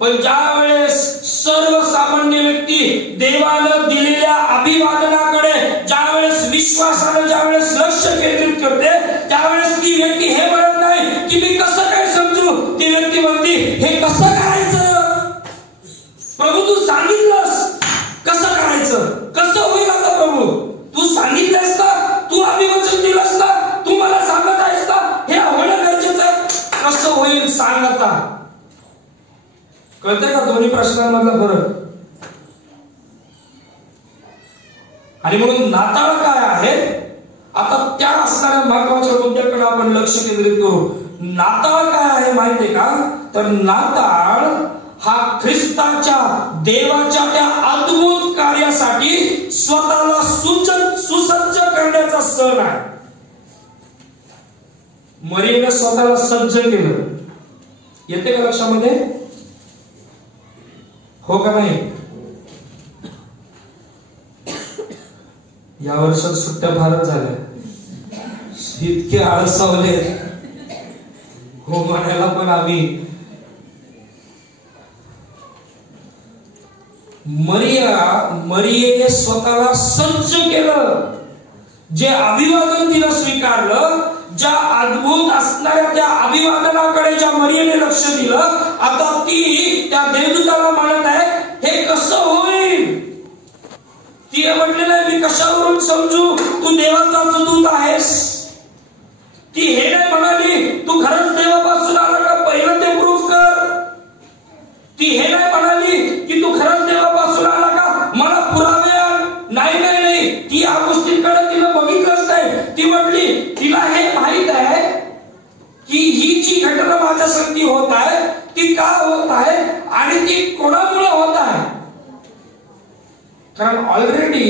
पण ज्या वेळेस सर्वसामान्य व्यक्ती देवानं दिलेल्या अभिवादनाकडे ज्या वेळेस विश्वासानं ज्या वेळेस लक्ष केंद्रित करते, त्यावेळेस ती व्यक्ती हे म्हणत नाही की मी कसं काय समजू. ती व्यक्ती म्हणते हे कसं करायचं? प्रभू तू सांगितलंस, कसं करायचं? कसं होईल आता प्रभू? तू सांगितलंस ना, तू अभिवचन दिलंस ना, तू मला सांगत आहेस ना, हे होणं गरजेचं आहे. कसं होईल सांग आता. कळतंय का दोन्ही प्रश्नांमधला फरक? आणि म्हणून नाताळ काय आहे, आता त्या असणाऱ्या महत्वाच्या मुद्द्याकडे आपण लक्ष केंद्रित करू. नाताळ काय आहे माहितीये का? तर नाताळ हा ख्रिस्ताच्या, देवाच्या त्या अद्भुत कार्यासाठी स्वतःला सुसज्ज करण्याचा सण आहे. मरियेने स्वतःला सज्ज केलं. येते का लक्षामध्ये? हो का नाही? या वर्षात सुट्ट्या फारच झाल्या, इतके आळसावले हो म्हणायला पण आम्ही. मरियेने स्वतःला सज्ज केलं. जे अभिवादन तिला स्वीकारलं, ज्या अद्भुत असणाऱ्या त्या अभिवादनाकडे ज्या मरियेने लक्ष दिलं, आता ती त्या देवदूताला म्हणत आहे हे कसं होईल? ती म्हटलेलं आहे मी कशावरून समजू तू देवाचा दूत आहेस? ती हे नाही म्हणाली तू खरंच देवापासून आला का, पहिलं ते प्रूफ कर. ती हे नाही म्हणाली की तू खरंच देवापासून आला का, मला पुरावे आण. नाही नाही नाही, ती या गोष्टींकडे तिनं बघितलंच नाही. ती म्हटली तिला हे माहित आहे की ही जी घटना माझ्या संगती होत आहे ती का होत आहे आणि ती कोणामुळे होत आहे. कारण ऑलरेडी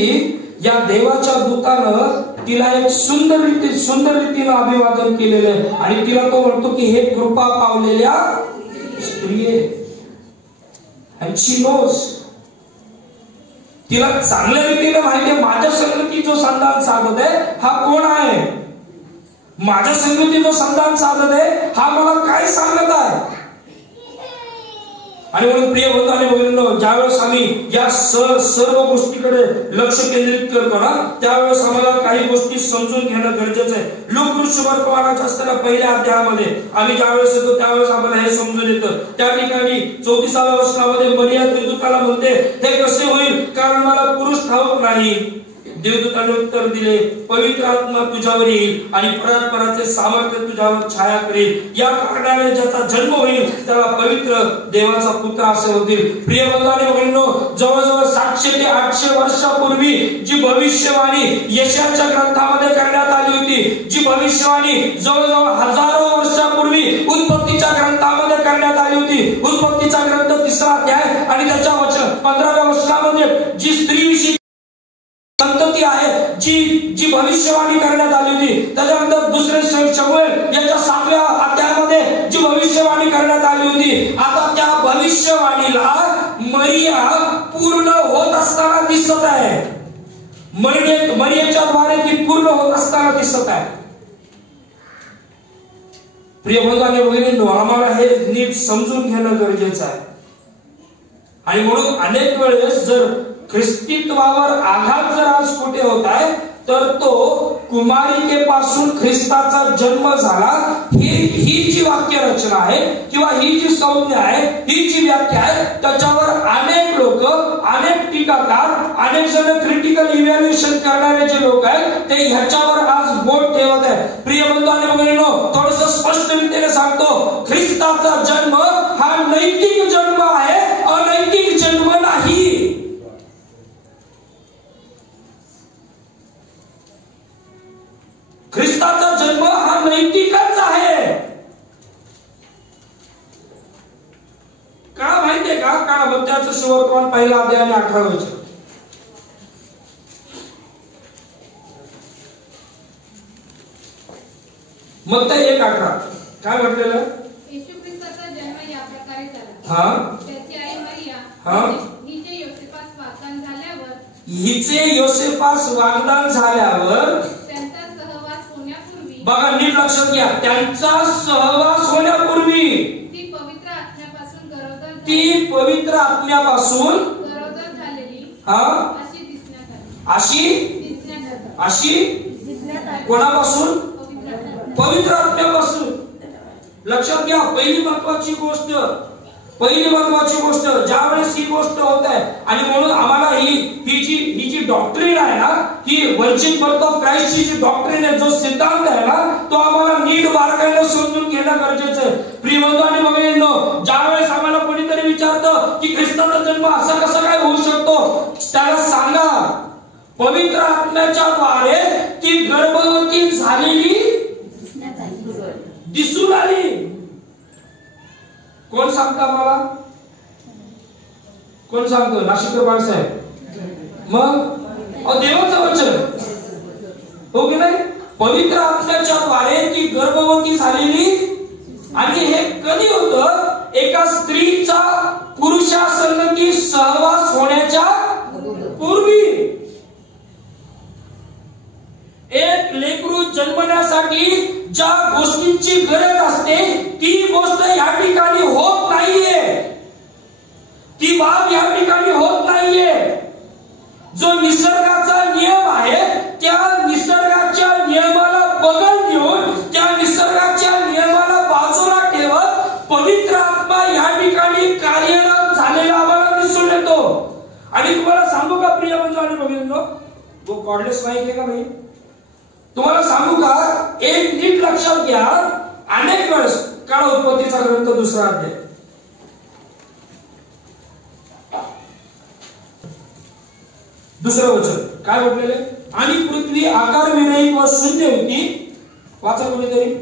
या देवाच्या दूतानं तिला एक सुंदर रीतीनं अभिवादन केलेलं आहे आणि तिला तो म्हणतो की हे कृपा पावलेल्या स्त्रिये. and she knows. तिला चांगल्या रीतीने माहिती आहे माझ्या संगती जो संधान साधत आहे हा कोण आहे, माझ्या संगती जो संधान साधत आहे हा मला काय सांगत आहे. आणि म्हणून प्रिय बंधू आणि भगिनींनो, ज्यावेळेस आम्ही या सर्व गोष्टीकडे लक्ष केंद्रित करतो ना, त्यावेळेस आम्हाला काही गोष्टी समजून घेणं गरजेचं आहे. लोकवृक्षवर्तमानाच्या असताना पहिल्या अध्यायामध्ये आम्ही ज्यावेळेस येतो त्यावेळेस आम्हाला हे समजून येतं. त्या ठिकाणी 34व्या वचनामध्ये मरिया देवदूताला म्हणते हे कसे होईल, कारण मला पुरुष ठाऊक नाही. देवदूताने उत्तर दिले पवित्र आत्मा तुझ्यावर येईल आणि परस्पराचे सामर्थ्य तुझ्यावर छाया करेल. या कारणाने ज्याचा जन्म होईल त्याला पवित्र देवाचा पुत्र असे होतील. प्रिय बंधू आणि भगिनींनो, जवळजवळ 700 ते 800 वर्षापूर्वी जी भविष्यवाणी यशाच्या ग्रंथामध्ये करण्यात आली होती, जी भविष्यवाणी जवळजवळ हजारो वर्षापूर्वी उत्पत्तीच्या ग्रंथामध्ये करण्यात आली होती. उत्पत्तीचा ग्रंथ 3रा अध्याय आणि त्याच्या 15व्या वचनामध्ये जी स्त्रीविषयी संतती आहे जी भविष्यवाणी करण्यात आली होती. त्याच्यानंतर दुसरे शमूएल याच्या 7व्या अध्यायामध्ये जी भविष्यवाणी करण्यात आली होती. आता त्या भविष्यवाणीला मरिया पूर्ण होत असताना दिसत आहे. मरियेच्या द्वारे ती पूर्ण होत असताना दिसत आहे. प्रिय बंधू आणि भगिनींनो, आम्हाला हे नीट समजून घेणं गरजेचं आहे. आणि म्हणून अनेक वेळेस जर ख्रिस्तीत्वावर आघात जर आज कुठे होत आहे तर तो कुमारिकेपासून ख्रिस्ताचा जन्म झाला ही जी वाक्य रचना आहे किंवा ही जी संज्ञा आहे, ही जी व्याख्या आहे, त्याच्यावर अनेक लोक, अनेक टीकाकार, अनेक जण क्रिटिकल इव्हॅल्युएशन करणारे जे लोक आहेत ते ह्याच्यावर आज बोट ठेवत आहेत. प्रिय बंधू आणि भगिनींनो, थोडंसं स्पष्ट रीतीने सांगतो, ख्रिस्ताचा जन्म हा नैतिक जन्म आहे, अनैतिक जन्म नाही. ख्रिस्ताचा जन्म हा नैतिकच आहे. का माहितीये का? कारण मत्याचं सुवर्तमान पहिला अध्याय आणि 18 वचन. मत्ती 1:18 काय म्हटलेलं? येशू ख्रिस्ताचा जन्म या प्रकारे झाला. हा, त्याची आई मरिया हा, हिचे योसेफास वागदान झाल्यावर, हिचे योसेफास वागदान झाल्यावर, त्यांचा सहवास होण्यापूर्वी, बघा नीट लक्षात घ्या, त्यांचा सहवास होण्यापूर्वी ती पवित्र आत्म्यापासून गरोदर झालेली हा अशी दिसण्यात अशी कोणापासून? पवित्र आत्म्यापासून. लक्षात घ्या, पहिली महत्वाची गोष्ट ज्यावेळेस ही गोष्ट होत आहे, आणि म्हणून आम्हाला ही जी डॉक्ट्रिन आहे ना, ही व्हर्जिन बर्थ ऑफ क्राइस्टची जी डॉक्ट्रिन आहे, जो सिद्धांत आहे ना, तो आम्हाला नीट बारकाईने समजून घेणं गरजेचं आहे. प्रिय बंधू आणि भगिनींनो, ज्यावेळेस आम्हाला कोणीतरी विचारतं की ख्रिस्ताचा जन्म असा कसा काय होऊ शकतो, त्याला सांगा, पवित्र आत्म्याच्या द्वारे ती गर्भवती झालेली दिसून आली. कोण सांगता मला? कोण सांगतो? नाशिककर बाळासाहेब. मग देवाचं वचन हो की नाही? पवित्र आत्म्याच्या द्वारे ती गर्भवती झालेली. आणि हे कधी होतं? एका स्त्रीचा पुरुषासंगती सहवास होण्याच्या पूर्वी. एक लेकरू जन्मण्यासाठी ज्या गोष्टींची गरज असते ती गोष्ट या ठिकाणी होत नाहीये, ती बाब या ठिकाणी होत नाहीये. जो निसर्गाचा नियम आहे त्या निसर्गाच्या नियमाला बगल देऊन, त्या निसर्गाच्या नियमाला बाजूला ठेवत पवित्र आत्मा या ठिकाणी कार्यरत झालेला आम्हाला दिसून येतो. आणि तुम्हाला सांगू का प्रिय बंधू आणि भगिनींनो, वो कॉर्डलेस माईक आहे का भाई? तुम्हाला सांगू का, एक नीट लक्षात घ्या, अनेक वेळेस काळ उत्पत्तीचा ग्रंथ 2रा अध्याय, दुसरं वचन काय म्हटलेले? आणि पृथ्वी आकारविरहित व शून्य होती. वाचा कोणीतरी.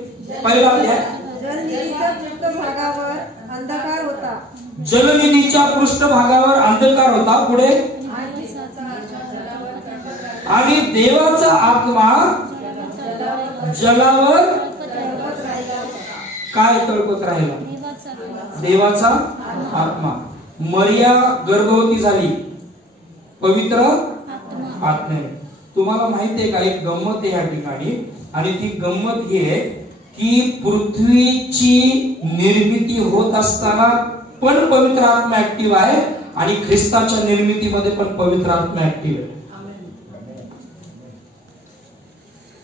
पहिला अध्याय. जलनिधीच्या पृष्ठभागावर अंधकार होता. जलनिधीच्या पृष्ठभागावर अंधकार होता. पुढे. आणि देवाचा आत्मा जलावर काय तळपत राहिला? देवाचा आत्मा. मरिया गर्भवती झाली पवित्र आत्म्याने. तुम्हाला माहितीये का, एक गंमत आहे या ठिकाणी, आणि ती गंमत ही आहे की पृथ्वीची निर्मिती होत असताना पण पवित्र आत्मा ऍक्टिव्ह आहे, आणि ख्रिस्ताच्या निर्मितीमध्ये पण पवित्र आत्मा ऍक्टिव्ह आहे.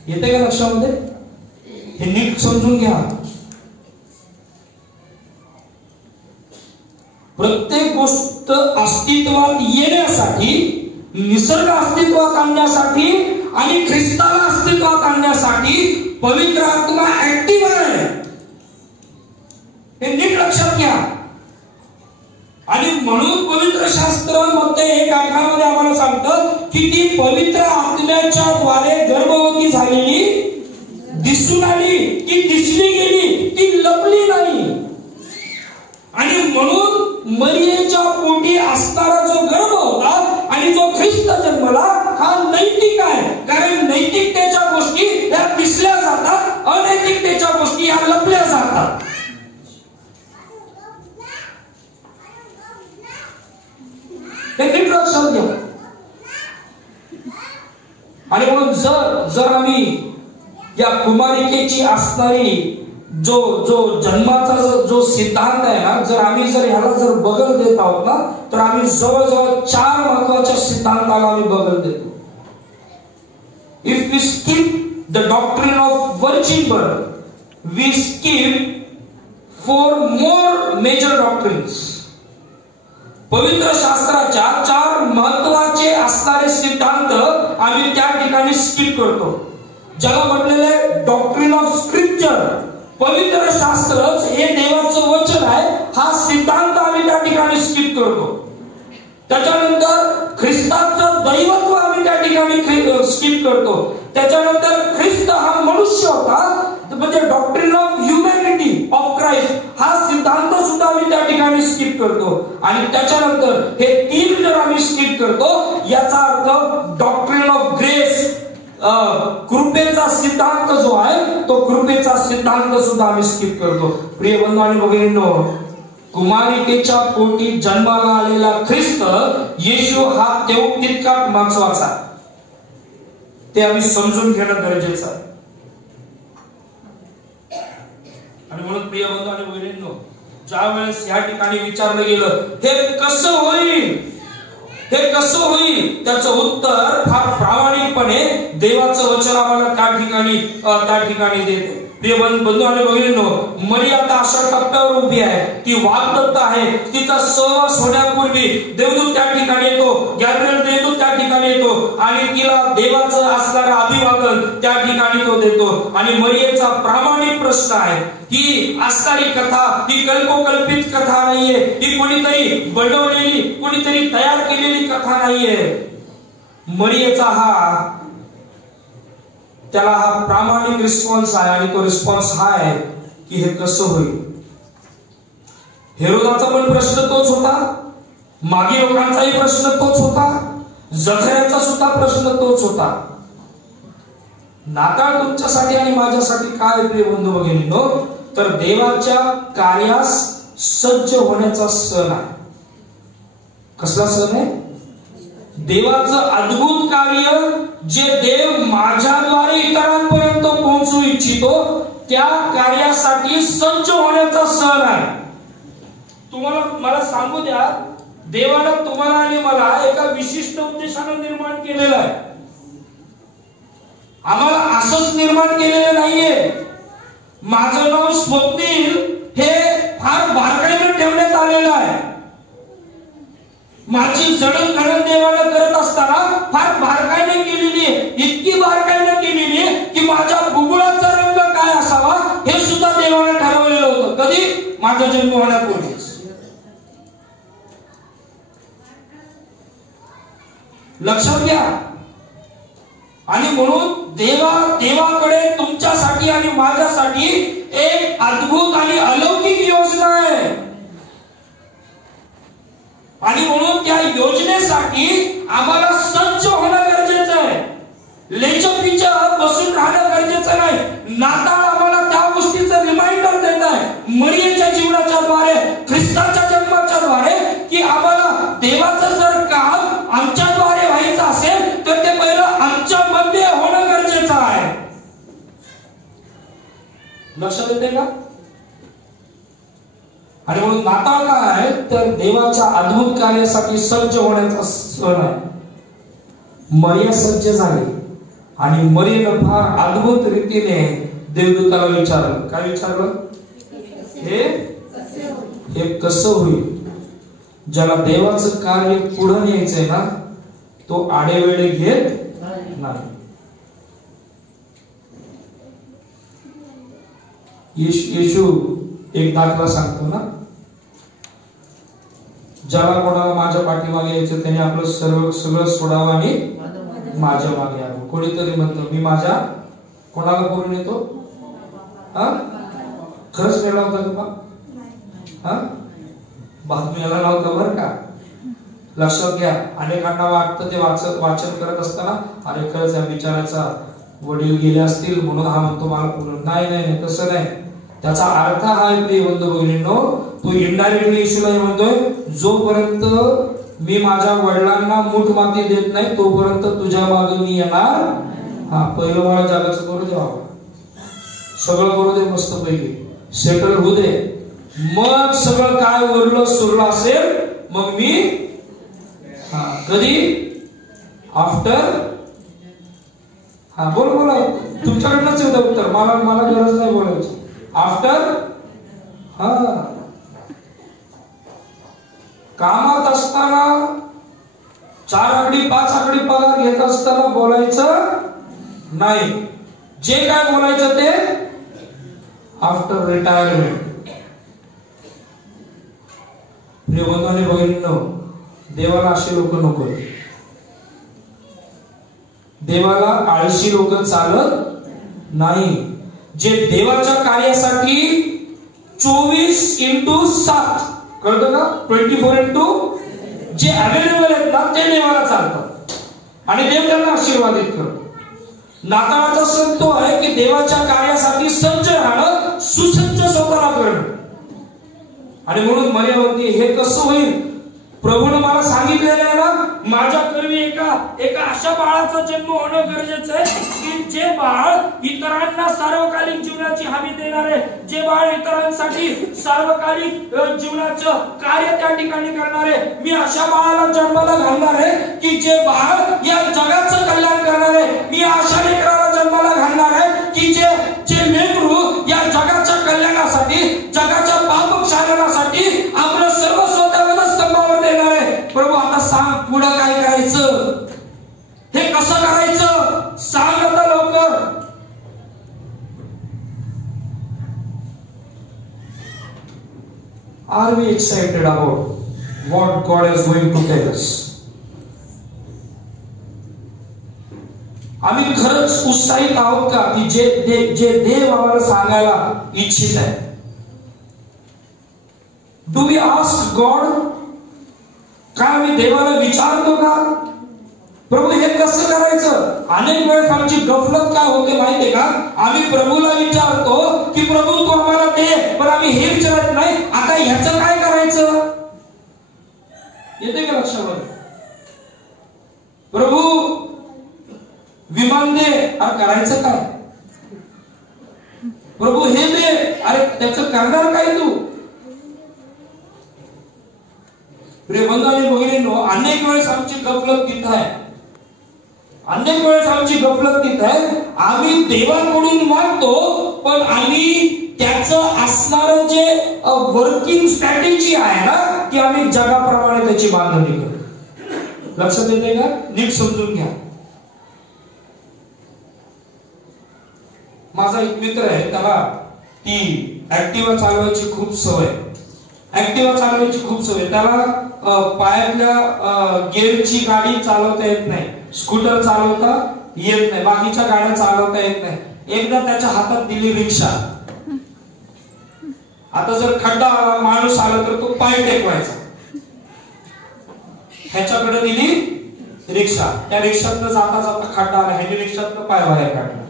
येते का लक्षामध्ये? हे नीट समजून घ्या. प्रत्येक गोष्ट अस्तित्वात येण्यासाठी, निसर्ग अस्तित्वात आणण्यासाठी आणि ख्रिस्ताला अस्तित्वात आणण्यासाठी पवित्र आत्मा ऍक्टिव्ह आहे. हे नीट लक्षात घ्या. आणि म्हणून पवित्र शास्त्र मध्ये 1:18 मध्ये आम्हाला सांगतं की ती पवित्र आत्म्याच्या द्वारे गर्भवती झालेली दिसून आली. ती दिसली गेली, ती लपली नाही. आणि म्हणून मरियेच्या पोटी असणारा जो गर्भ होता आणि जो ख्रिस्त जन्मला हा नैतिक आहे. कारण नैतिकतेच्या गोष्टी या दिसल्या जातात, अनैतिकतेच्या गोष्टी या लपल्या जातात. हे नीट लक्षात घ्या. आणि म्हणून जर आम्ही या कुमारिकेची असणारी जो जन्माचा जो सिद्धांत आहे ना, जर आम्ही ह्याला बगल देत आहोत ना, तर आम्ही जवळजवळ 4 महत्वाच्या सिद्धांताला आम्ही बगल देतो. If we skip the doctrine of virgin birth, we skip 4 more major doctrines. पवित्र शास्त्राच्या 4 महत्वाचे असणारे सिद्धांत आम्ही त्या ठिकाणी स्किप करतो, ज्याला म्हटलेले डॉक्ट्रिन ऑफ स्क्रिप्चर. पवित्र शास्त्रच हे देवाचं वचन आहे, हा सिद्धांत आम्ही त्या ठिकाणी स्किप करतो. त्याच्यानंतर ख्रिस्ताचं दैवत्व आम्ही त्या ठिकाणी स्किप करतो. त्याच्यानंतर ख्रिस्त हा मनुष्य होता, म्हणजे doctrine of humanity of Christ, हा सिद्धांत सुद्धा आम्ही त्या ठिकाणी स्किप करतो. आणि त्याच्यानंतर हे 3 जर आम्ही स्किप करतो, याचा अर्थ डॉक्ट्रिन ऑफ ग्रेस, कृपेचा सिद्धांत जो आहे, तो कृपेचा सिद्धांत सुद्धा आम्ही स्किप करतो. प्रिय बंधू आणि भगिनींनो, कुमारिकेच्या पोटी जन्माला आलेला ख्रिस्त येशू हा तितका महत्वाचा, ते आम्ही समजून घेणं गरजेचं आहे. आणि म्हणून प्रिय बंधू आणि भगिनींनो, ज्या वेळेस या ठिकाणी विचारलं गेलं हे कसं होईल, हे कसं होईल, त्याचं उत्तर फार प्रामाणिकपणे देवाचं वचन आम्हाला त्या ठिकाणी देते. प्रिय बंधू आणि भगिनींनो, मरिया आता अशा टप्प्यावर उभी आहे, ती वाग्दत्त आहे. तिचा सहवास होण्यापूर्वी देवदूत त्या ठिकाणी येतो, गॅब्रिएल देवदूत त्या ठिकाणी येतो आणि तिला देवाचं असणारं अभिवादन त्या ठिकाणी तो देतो. आणि मरियेचा प्रामाणिक प्रश्न आहे, ही असणारी कथा ही कल्पोकल्पित कथा नाहीये, ही कोणीतरी बनवलेली, कोणीतरी तयार केलेली कथा नाहीये. मरियेचा त्याला हा प्रामाणिक रिस्पॉन्स आहे, आणि तो रिस्पॉन्स हा आहे की हे कसं होईल. हेरोदाचा पण प्रश्न तोच होता, मागे लोकांचाही प्रश्न तोच होता, जखऱ्याचा सुद्धा प्रश्न तोच होता. नाताळ तुमच्यासाठी आणि माझ्यासाठी काय प्रिय बंधू भगिनींनो, तर देवाच्या कार्यास सज्ज होण्याचा सण आहे. कसला सण आहे? देवाचं अद्भुत कार्य जे देव माझ्याद्वारे इतरांपर्यंत पोहोचू इच्छितो, त्या कार्यासाठी सज्ज होण्याचा सण आहे. मला सांगू द्या, देवानं तुम्हाला आणि मला एका विशिष्ट उद्देशानं निर्माण केलेलं आहे. आम्हाला असंच निर्माण केलेलं नाहीये. माझं नाव स्वप्नील हे फार बारकाईने ठेवण्यात आलेलं आहे. माझी जडणघडण देवानं करत असताना फार बारकाईने केलेली आहे, इतकी बारकाईने केलेली आहे की माझ्या बुबुळाचा रंग काय असावा हे सुद्धा देवानं ठरवलेलं होतं. कधी? माझा जन्म होण्यापूर्वीच. लक्षात घ्या. आणि म्हणून देवाकडे तुमच्यासाठी आणि माझ्यासाठी एक अद्भुत आणि अलौकिक योजना आहे. आणि म्हणून त्या योजनेसाठी आम्हाला सज्ज होणं गरजेचं आहे. लेचपिचं बसून राहणं गरजेचं नाही. नाताळ आम्हाला त्या गोष्टीचं रिमाइंडर देत आहे, मरियेच्या जीवनाच्या द्वारे, ख्रिस्ताच्या जन्माच्या द्वारे, की आम्हाला देवाचं जर काम आमच्याद्वारे व्हायचं असेल तर ते पहिलं आमच्या मध्ये होणं गरजेचं आहे. लक्षात येते का? आणि म्हणून नाताळ काय आहे तर देवाच्या अद्भुत कार्यासाठी सज्ज होण्याचा सण आहे. मरिया सज्ज झाली आणि मरियेनं फार अद्भुत रीतीने देवदूताला विचारलं. काय विचारलं? हे कसं होईल? ज्याला देवाचं कार्य पुढे न्यायचंय ना, तो आडेवेळे घेत नाही. येशू एक दाखला सांगतो ना, ज्याला कोणाला माझ्या पाठीमागे यायचं त्याने आपलं सगळं सोडावं आणि माझ्या मागे यावं. कोणीतरी म्हणतो मी माझ्या कोणाला बोलून येतो? खरंच मेला होता का? बातमीला नव्हता बरं का. लक्षात घ्या. अनेकांना वाटतं ते वाचन करत असताना अरे खरंच या विचाराचा वडील गेले असतील म्हणून हा म्हणतो मला बोलून. नाही, तसं नाही. त्याचा अर्थ हा प्रिय बंधू भगिनींनो, तो इनडायरेक्टली येशूला म्हणतोय, जोपर्यंत मी माझ्या वडिलांना मूठ माती देत नाही तोपर्यंत तुझ्या मागे मी येणार. हा, पहिलं मला जगाचं करू दे बाबा, सगळं करू दे मस्त पैकी, सेटल होऊ दे, मग सगळं काय उरलं सुरलं असेल मग मी कधी आफ्टर. हा बोल बोला, तुमच्याकडनंच येतं उत्तर, मला गरज नाही बोलायची. आफ्टर. हा, कामात असताना 4 आकडी 5 आकडी पगार घेत असताना बोलायचं नाही. जे काय बोलायचं ते आफ्टर रिटायरमेंट. प्रिय बंधू आणि भगिनींनो, देवाला असे लोक नको. देवाला आळशी लोक चालत नाही. जे देवाच्या कार्यासाठी 24/7 कळतं का, 24 जे अवेलेबल आहेत ना ते देवाला चालतात आणि देव त्यांना आशीर्वादित करतो. नाताळाचा सण तो आहे की देवाच्या कार्यासाठी सज्ज राहणं, सुसज्ज स्वतःला करणं. आणि म्हणून मर्या म्हणते हे कसं होईल, प्रभूने मला सांगितलेलं आहे ना, माझ्या कर्मी एका अशा बाळाचा जन्म होणं गरजेचं आहे की जे बाळ इतरांना सार्वकालिक जीवनाची हमी देणारे, जे बाळ इतरांसाठी सार्वकालिक जीवनाचं कार्य त्या ठिकाणी करणारे, मी अशा बाळाला जन्माला घालणार आहे की जे बाळ या जगाचं कल्याण करणार आहे. मी अशा लेकराला जन्माला घालणार आहे की जे लेकरू या जगाच्या कल्याणासाठी, जगाच्या पापक्षालनासाठी आपलं सर्वस्व त्याला स्तंभावर देणार आहे. प्रभू आता सांग पुढं काय करायचं, हे कसं करायचं सांग आता लवकर. Are we excited about what God is going to tell us? आम्ही खरंच उत्साहित आहोत का की जे देव आम्हाला सांगायला इच्छित आहे? Do we ask God? काय आम्ही देवाला विचारतो का, प्रभू हे कसं करायचं? अनेक वेळेस आमची गफलत काय होते माहितीये का, आम्ही प्रभूला विचारतो की प्रभू तू आम्हाला दे, पण आम्ही हे विचारत नाही आता ह्याचं काय करायचं. येते का लक्षामध्ये? प्रभू विमान दे, अरे करायचं काय? प्रभू हे दे, अरे त्याचं करणार काय तू? प्रिय बंधू आणि भगिनींनो, अनेक वेळेस आमची गफलत तिथं आहे, अनेक वेळेस आमची गफलत तिथं आहे. आम्ही देवाकडून मागतो पण आम्ही त्याचं असणारं जे वर्किंग स्ट्रॅटेजी आहे ना ती आम्ही जगाप्रमाणे त्याची बांधणी करतो. लक्षात येते का? नीट समजून घ्या. माझा एक मित्र आहे, त्याला ती ऍक्टिव्हा चालवायची खूप सवय, त्याला पायातल्या गिअरची गाडी चालवता येत नाही, स्कूटर चालवता येत नाही, बाकीच्या गाड्या चालवता येत नाही. एकदा त्याच्या हातात दिली रिक्षा. आता जर खड्डा आला, माणूस आला तर तो पाय टेकवायचा. ह्याच्याकडे दिली रिक्षा, त्या रिक्षातनं जाता जाता खड्डा आला, ह्याने रिक्षातनं पाय बाहेर काढला.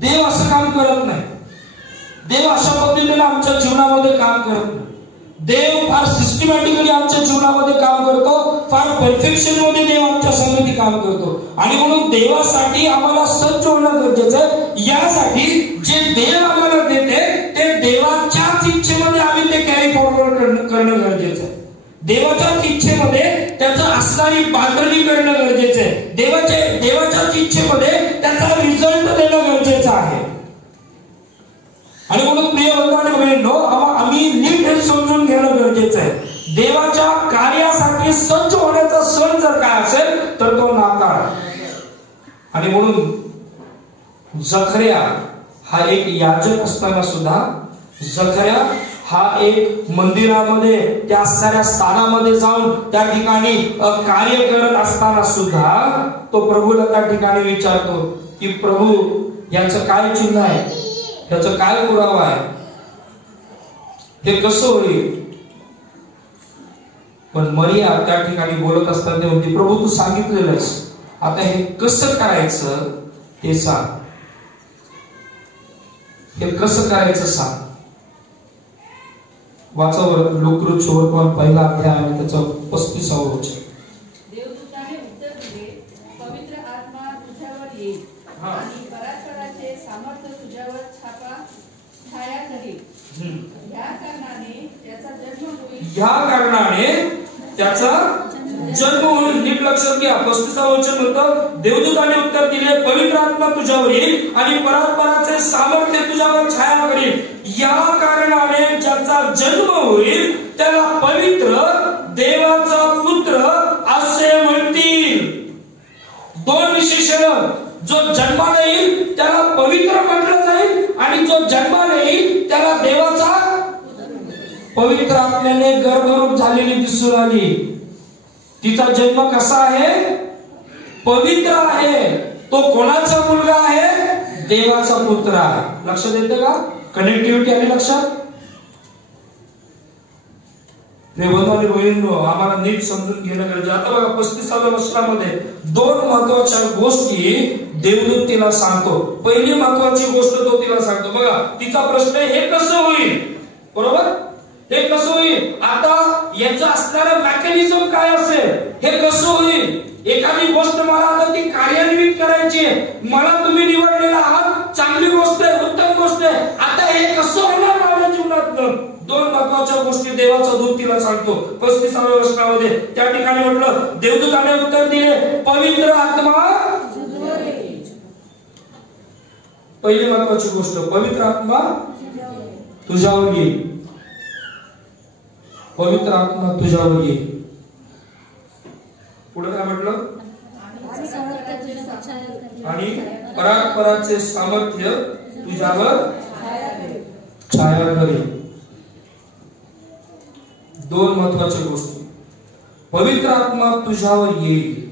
देव असं काम करत नाही. देव अशा पद्धतीने आमच्या जीवनामध्ये काम करत नाही. देव फार सिस्टमॅटिकली आमच्या जीवनामध्ये काम करतो, फार परफेक्शन मध्ये देव आमच्या संगती काम करतो. आणि म्हणून देवासाठी आम्हाला सज्ज होणं गरजेचं आहे. यासाठी जे देव आम्हाला देते ते देवाच्याच इच्छेमध्ये आम्ही ते कॅरी फॉरवर्ड करणं गरजेचं आहे. देवाच्याच इच्छेमध्ये त्याचं असणारी बांधणी करणं गरजेचं आहे. देवाच्याच इच्छेमध्ये त्याचा रिझल्ट देणं गरजेचं आहे. आणि म्हणून प्रिय बंधू आणि भगिनींनो, आम्ही नीट हे समजून घेणं गरजेचं आहे. देवाच्या कार्यासाठी सज्ज होण्याचा सण जर काय असेल तर तो नाताळ. आणि म्हणून जखर्या हा एक याजक असताना सुद्धा, जखर्या हा एक मंदिरामध्ये त्या असणाऱ्या स्थानामध्ये जाऊन त्या ठिकाणी कार्य करत असताना सुद्धा तो प्रभूला त्या ठिकाणी विचारतो की प्रभू याचं काय चिन्ह आहे, त्याचा काय पुरावा आहे, हे कसं होईल? पण मरिया त्या ठिकाणी बोलत असताना ते म्हणते, प्रभू तू सांगितलेलंस, आता हे कसं करायचं ते सांग, हे कसं करायचं सांग. वाचावर लूकरूचवर पहिला अध्याय आणि त्याचं 35वा वचन. देवदूताने उत्तर दिले, पवित्र आत्मा तुझ्यावर येईल आणि परात्पराचे सामर्थ्य तुझ्यावर छाया करेल. ह्या कारणाने त्याचा जन्म होईल. नीट लक्षात घ्या. 35वा वचन होतं, देवदूताने उत्तर दिले, पवित्र आत्मा तुझ्यावर येईल आणि परात्पराचे सामर्थ्य तुझ्यावर छाया करेल. या कारणाने ज्याचा जन्म होईल त्याला पवित्र देवाचा पुत्र असे म्हणतील. 2 विशेषण. जो जन्माला येईल त्याला पवित्र म्हटलं जाईल आणि जो जन्माला येईल त्याला देवाचा पवित्र आत्म्याने गर्भरूप झालेली दिसून आली. तिचा जन्म कसा आहे? पवित्र आहे. तो कोणाचा मुलगा आहे? देवाचा पुत्र आहे. लक्षात येते का? कनेक्टिव्हिटी आली लक्षात? बंधू आणि बहिणींनो, आम्हाला नीट समजून घेणं गरजेचं. आता बघा 35व्या वचनामध्ये 2 महत्वाच्या गोष्टी देवदूत तिला सांगतो. पहिली महत्वाची गोष्ट तो तिला सांगतो. बघा तिचा प्रश्न, हे कसं होईल? बरोबर, हे कसं होईल? आता याचं असणारं मेकॅनिझम काय असेल? हे कसं होईल? एखादी गोष्ट मला आता ती कार्यान्वित करायची आहे. मला तुम्ही निवडलेला आहात, चांगली गोष्ट आहे, उत्तम गोष्ट आहे. आता हे कसं होणार माझ्या जीवनात? 2 महत्वाच्या गोष्टी देवाचा दूत तिला सांगतो 35व्या वचनामध्ये. त्या ठिकाणी म्हटलं, देवदूताने उत्तर दिले, पवित्र आत्मा. पहिली महत्वाची गोष्ट, पवित्र आत्मा तुझ्यावर येईल. पवित्र आत्मा तुझ्यावर येईल. पुढे काय म्हटलं? आणि परात्पराचे सामर्थ्य तुझ्यावर छाया करेल. 2 महत्वाच्या गोष्टी. पवित्र आत्मा तुझ्यावर येईल.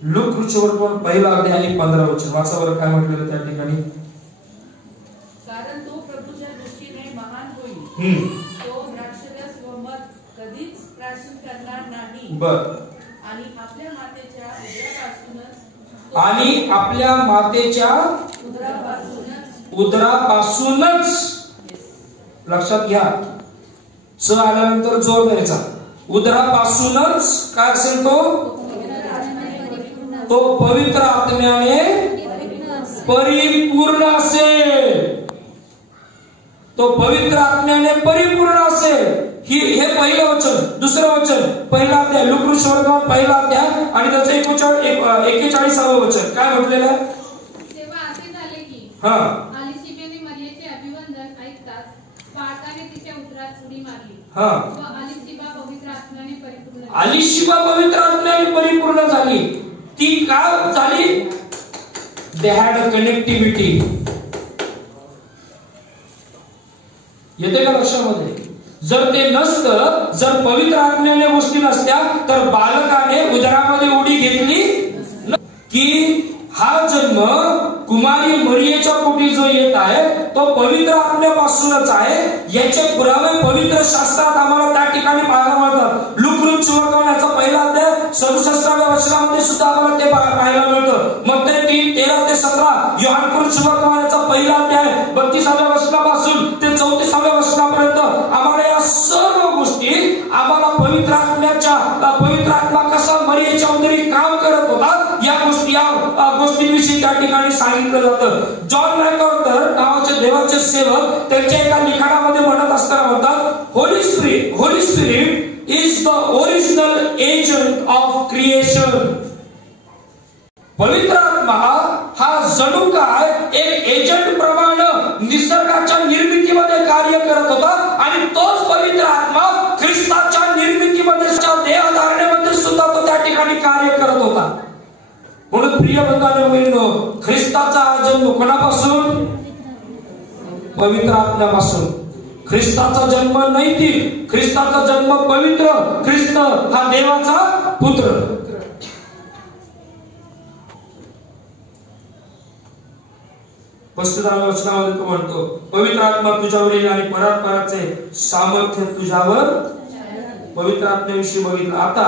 लूकरूचवर पहिला अध्याय आणि 15 वचन. वाचावर काय म्हटलेलं त्या ठिकाणी? कारण तो प्रभूच्या दृष्टीने महान होईल. तो द्राक्षरस व मध कधीच प्राशन करणार नाही. बर. आणि आपल्या मातेच्या उदरापासूनच लक्षात घ्या. च आल्यानंतर जोर द्यायचा. उदरापासूनच काय असेल तो पवित्र आत्म्याने परिपूर्ण असेल. तो पवित्र आत्म्याने परिपूर्ण असेल. हे पहिलं वचन. दुसरं वचन, पहिला अध्याय लूकरूचवर पहिला अध्याय आणि त्याचं 41वं वचन. काय म्हटलेलं आहे? तेव्हा असे झाले की अलिशिबाने मरियेचे अभिवंदन ऐकताच बाळकाने तिच्या उदरात उडी मारली. व अलिशिबा पवित्र आत्म्याने परिपूर्ण झाली. अलिशिबा पवित्र आत्म्याने परिपूर्ण झाली. ती का झाली? They had a connectivity. येते का लक्षामध्ये? जर ते नसतं, जर पवित्र आत्म्याने गोष्टी नसत्या, तर बालकाने उदरामध्ये उडी घेतली की हा जन्म कुमारी मरियेच्या पोटी जो येत आहे तो पवित्र आत्म्यापासूनच आहे. याचे पुरावे पवित्र शास्त्रात आम्हाला त्या ठिकाणी पाहायला मिळतात. लूकरूचचा पहिला अध्याय 67व्या वचनामध्ये सुद्धा आम्हाला ते पाहायला मिळतं. मग ते 3:13 ते 17, योहानकृतचा पहिला अध्याय 32व्या वचनापासून ते 34व्या वचनापर्यंत आम्हाला या सर्व गोष्टी आम्हाला पवित्र आत्मा कसा मरियेच्या उदरी काम करत होता या गोष्टींविषयी त्या ठिकाणी सांगितलं जातं. जॉन मॅकआर्थर नावाचे देवाचे सेवक त्यांच्या एका लिखाणामध्ये म्हणत असताना म्हणतात, Holy spirit is the original agent of creation. पवित्र आत्मा हा जणू काय एक एजंट प्रमाणे निसर्गाच्या निर्मितीमध्ये कार्य करत होता आणि तोच पवित्र आत्मा ख्रिस्ताच्या निर्मितीमध्ये, देहधारणेमध्ये सुद्धा तो त्या ठिकाणी कार्य करत होता. म्हणून प्रिय बंधूंनो, ख्रिस्ताचा जन्म कोणापासून? पवित्र आत्म्यापासून. ख्रिस्ताचा जन्म नैतिक, ख्रिस्ताचा जन्म पवित्र. ख्रिस्त हा देवाचा पुत्र. पस्तीसाव्या वचनामध्ये तो म्हणतो, पवित्र आत्मा तुझ्यावर येईल आणि परात्पराचे सामर्थ्य तुझ्यावर. पवित्र आत्म्याविषयी बघितलं. आता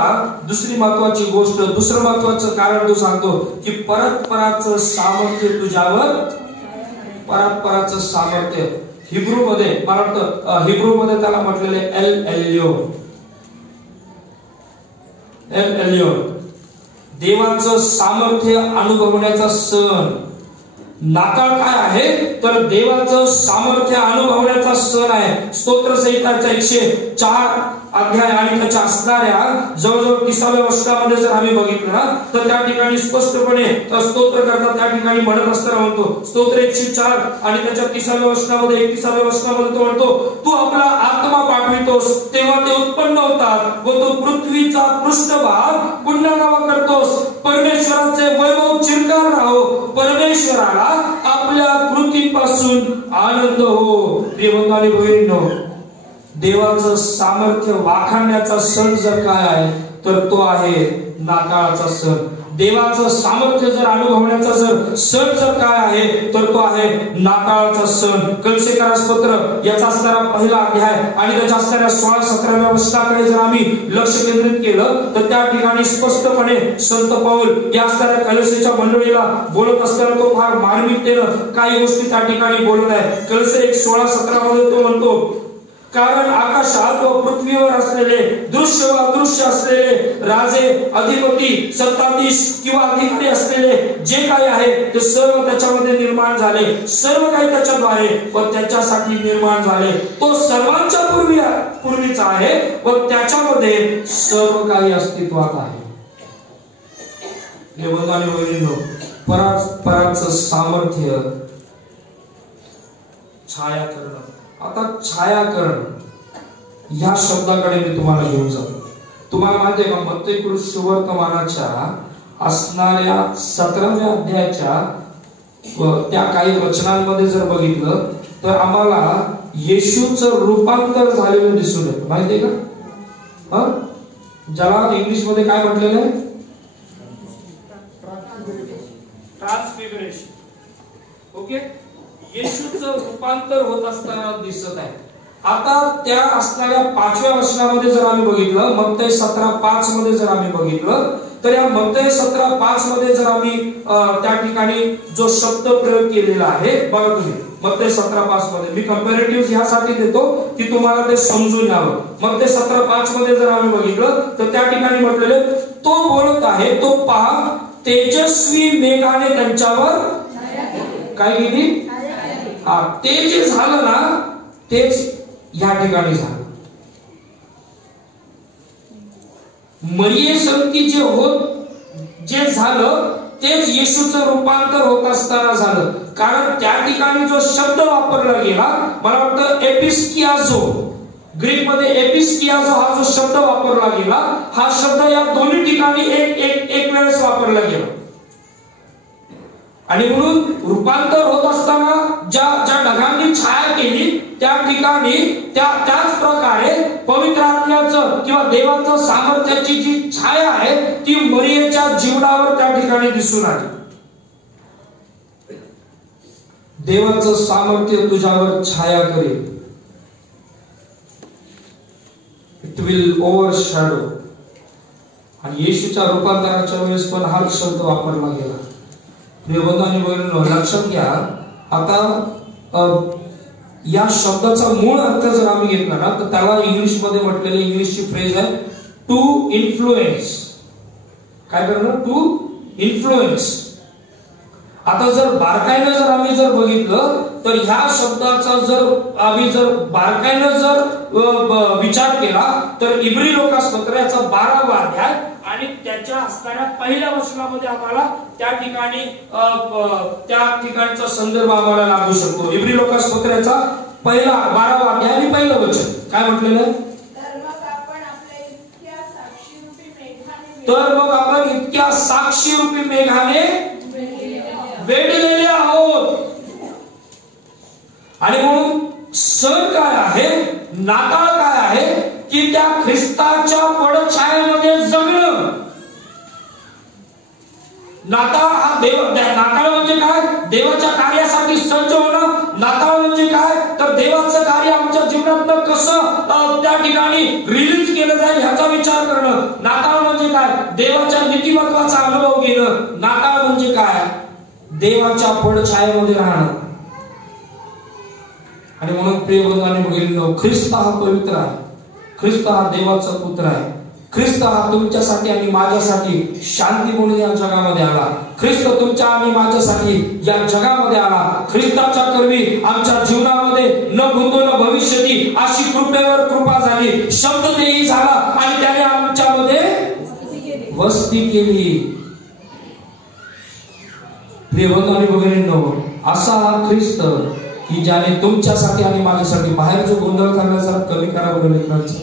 दुसरी महत्वाची गोष्ट, दुसरं महत्वाचं कारण तो सांगतो की परात्पराचं सामर्थ्य तुझ्यावर. परात्पराचं सामर्थ्य हिब्रू मध्ये मला वाटतं हिब्रू मध्ये त्याला म्हटलेले एल एलियोन. एल एलियोन देवाचं सामर्थ्य अनुभवण्याचा सण. नाताळ काय आहे तर देवाचं सामर्थ्य अनुभवण्याचा सण आहे. स्तोत्रसंहिताचा 104 अध्याय आणि त्याच्या असणाऱ्या जवळजवळ 30व्या वचनामध्ये जर आम्ही बघितलं ना तर त्या ठिकाणी स्पष्टपणे स्तोत्र करता त्या ठिकाणी म्हणत असताना म्हणतो, स्तोत्र 104 आणि त्याच्या 30व्या वचनामध्ये 31व्या वचनामध्ये तो म्हणतो, तू आपला आत्मा पाठवितोस तेव्हा ते उत्पन्न होतात व तो पृथ्वीचा पृष्ठभाग पुन्हा नवा करतोस. परमेश्वराचे वैभव चिरकाल राहो, परमेश्वराला आपल्या कृतीपासून आनंद हो. प्रिय बंधू आणि भगिनींनो, देवाचं सामर्थ्य वाखाणण्याचा सण जर काय आहे तर तो आहे नाताळाचा सण. देवाचं सामर्थ्य जर अनुभवण्याचा जर सण जर काय आहे तर तो आहे नाताळाचा सण. कलसेकरास पत्र याचा असणारा पहिला अध्याय आणि त्याच्या असणाऱ्या 16-17व्या वचनाकडे जर आम्ही लक्ष केंद्रित केलं तर त्या ठिकाणी स्पष्टपणे संत पाऊल या असणाऱ्या कलसेच्या मंडळीला बोलत असताना तो फार मार्मिकतेनं काही गोष्टी त्या ठिकाणी बोलत आहे. कलसे 1:16-17 मध्ये तो म्हणतो, कारण आकाशात व पृथ्वीवर असलेले दृश्य व अदृश्य असलेले राजे, अधिपती, सत्ताधीश किंवा अधिकारी असलेले जे काही आहे ते सर्व त्याच्यामध्ये निर्माण झाले. सर्व काही त्याच्याद्वारे व त्याच्यासाठी निर्माण झाले. तो सर्वांच्या पूर्वीचा आहे व त्याच्यामध्ये सर्व काही अस्तित्वात आहे. हे बंधू आणि भगिनींनो, पराचं सामर्थ्य छायाकरण. आता छायाकरण या शब्दाकडे मी तुम्हाला घेऊन जातो. तुम्हाला माहिती आहे का मत्ती सुवर्तमानाच्या असणाऱ्या 17व्या अध्यायाच्या त्या काही वचनांमध्ये जर बघितलं तर आम्हाला येशूचं रूपांतर झालेलं दिसून येतं. माहितीये का? ज्याला इंग्लिश मध्ये काय म्हटलेलं आहे? ट्रान्सफिगरेशन. ओके, येशूचं रूपांतर होत असताना दिसत आहे. आता त्या असणाऱ्या 5व्या वचनामध्ये जर आम्ही बघितलं, मत्ती 17:5 मध्ये जर आम्ही बघितलं तर या मत्ती 17:5 मध्ये जर आम्ही त्या ठिकाणी जो शब्द प्रयोग केलेला आहे बघा तुम्ही. मत्ती 17:5 मध्ये मी कंपॅरेटिव्ह यासाठी देतो की तुम्हाला ते समजून यावं. मत्ती 17:5 मध्ये जर आम्ही बघितलं तर त्या ठिकाणी म्हटलेले, तो बोलत आहे तो पहा तेजस्वी मेघाने त्यांच्यावर काय केली. ते जे झालं ना तेच या ठिकाणी झालं. मरियेसंगती जे झालं तेच येशूचं रूपांतर होत असताना झालं. कारण त्या ठिकाणी जो शब्द वापरला गेला, मला वाटतं एपिस्कियाझो, ग्रीक मध्ये एपिस्कियाझो हा जो शब्द वापरला गेला, हा शब्द या दोन्ही ठिकाणी एक वेळेस वापरला गेला. आणि म्हणून रूपांतर होत असताना ज्या ढगांनी छाया केली त्या ठिकाणी त्याच प्रकारे पवित्र आत्म्याचं किंवा देवाचं सामर्थ्याची जी छाया आहे ती मरियेच्या जीवनावर त्या ठिकाणी दिसून आली. देवाचं सामर्थ्य तुझ्यावर छाया करेल. It will overshadow. आणि येशूच्या रूपांतराच्या वेळेस पण हा शब्द वापरला गेला. प्रिय बंधू आणि भगिनींनो, लक्षात घ्या. आता या शब्दाचा मूळ अर्थ जर आम्ही घेतला ना तर त्याला इंग्लिश मध्ये म्हटलेली इंग्लिशची फ्रेज आहे टू इन्फ्लुएन्स. काय करणार? To influence. आता जर बारकाईने जर आम्ही जर बघितलं तर ह्या शब्दाचा जर आम्ही जर बारकाईने जर विचार केला तर इब्री लोकासपत्र याचा 12वा अध्याय आणि त्याच्या असणाऱ्या पहिल्या वचनामध्ये आम्हाला त्या ठिकाणी त्या ठिकाणचा संदर्भ आम्हाला लागू शकतो. इब्री लोकासपत्र याचा पहिला 12वा अध्याय आणि पहिलं वचन काय म्हटलेलं आहे? तर मग आपण इतक्या साक्षीरूपी मेघाने वेढलेले आहोत. आणि म्हणून सण काय आहे, नाताळ काय आहे की त्या ख्रिस्ताच्या पडछायेमध्ये जगणं. नाताळ हा नाताळ म्हणजे काय? देवाच्या कार्यासाठी सज्ज होणं. नाताळ म्हणजे काय तर देवाचं कार्य आमच्या जीवनात कसं त्या ठिकाणी रिलीज केलं जाईल ह्याचा विचार करणं. नाताळ म्हणजे काय? देवाच्या नीतिमत्वाचा अनुभव घेणं. नाताळ म्हणजे काय? देवाच्या पडछायेमध्ये राहणं. आणि म्हणून प्रिय बंधूंनी बघितलं, ख्रिस्त हा पवित्र आहे, ख्रिस्त हा देवाचा पुत्र आहे, ख्रिस्त हा तुमच्यासाठी आणि माझ्यासाठी शांती म्हणून या जगामध्ये आला, ख्रिस्त तुमच्या आणि माझ्यासाठी या जगामध्ये आला. ख्रिस्ताच्या कर्मी आमच्या जीवनामध्ये न भूतो न भविष्यती अशी कृपेवर कृपा झाली, शब्द देही झाला आणि त्याने आमच्यामध्ये वस्ती केली. प्रिय बंधूंनी बघितलं, असा हा ख्रिस्त की ज्याने तुमच्यासाठी आणि माझ्यासाठी, बाहेर जो गोंधळ करण्याचा कमी करा बरं लेकरांचा.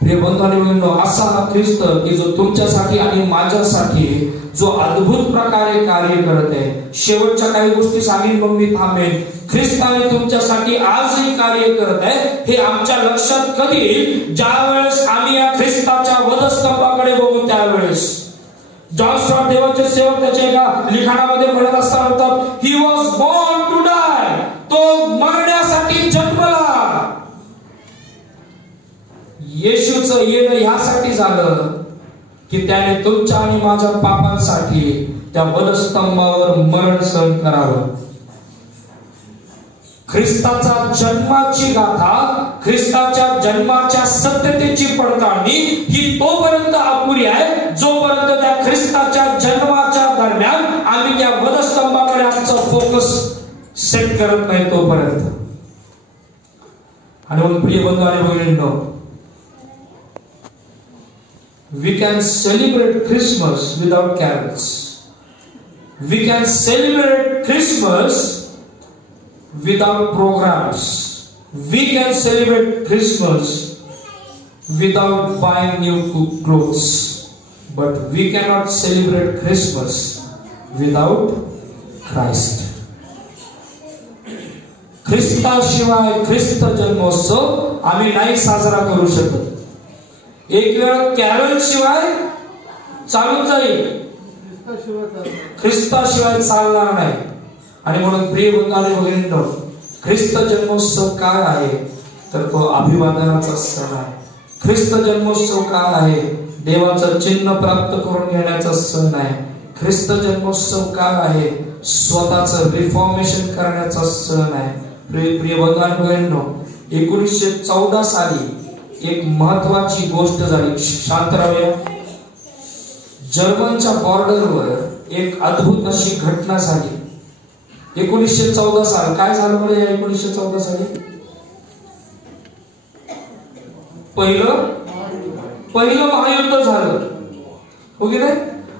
प्रिय बंधूंनी बघितलं, असा हा ख्रिस्त की जो तुमच्यासाठी आणि माझ्यासाठी जो अद्भुत प्रकारे कार्य करत आहे. शेवटच्या काही गोष्टी सांगेन मग मी थांबेन. ख्रिस्ताने तुमच्यासाठी आजही कार्य करत आहे हे आमच्या लक्षात कधी येईल, ज्या वेळेस आम्ही या ख्रिस्ताच्या वधस्तंभाकडे बघू त्यावेळेस. जॉन स्टॉर्ट देवाचे सेवक त्याच्या एका लिखाणामध्ये म्हणत असताना म्हणतात, he was born to die, तो मरण्यासाठी जन्मला. येशूचं येणं यासाठी झालं की त्याने तुमच्या आणि माझ्या पापांसाठी त्या वधस्तंभावर मरण सहन करावं. ख्रिस्ताचा जन्माची गाथा, ख्रिस्ताच्या जन्माच्या सत्यतेची पडताळणी ही तोपर्यंत अपुरी आहे जोपर्यंत त्या ख्रिस्ताच्या जन्माच्या दरम्यान आम्ही त्या वधस्तंभाकडे आमचा फोकस सेट करत नाही तोपर्यंत. आणि म्हणून प्रिय बंधू आणि भगिनींनो, we can celebrate Christmas without carols. We can celebrate Christmas without programs. We can celebrate Christmas without buying new clothes. But we cannot celebrate Christmas without Christ. ख्रिस्ताशिवाय ख्रिस्त जन्मोत्सव आम्ही नाही साजरा करू शकत. एक वेळ कॅरल शिवाय चालून जाईल, ख्रिस्ताशिवाय चालणार नाही. आणि म्हणून प्रिय बंधू भगिनींनो, ख्रिस्त जन्मोत्सव काय आहे तर तो अभिवादनाचा सण आहे. ख्रिस्त जन्मोत्सव काय आहे, देवाचं चिन्ह प्राप्त करून घेण्याचा सण आहे. ख्रिस्त जन्मोत्सव काय आहे, स्वतःचं रिफॉर्मेशन करण्याचा सण आहे. प्रिय बंधू भगिनींनो, 1914 साली एक महत्वाची गोष्ट झाली. शांत राहूया. जर्मनच्या बॉर्डरवर एक अद्भुत अशी घटना झाली. 1914 साल काय झालं बरं या 1914 साली? पहिलं महायुद्ध झालं, हो की नाही?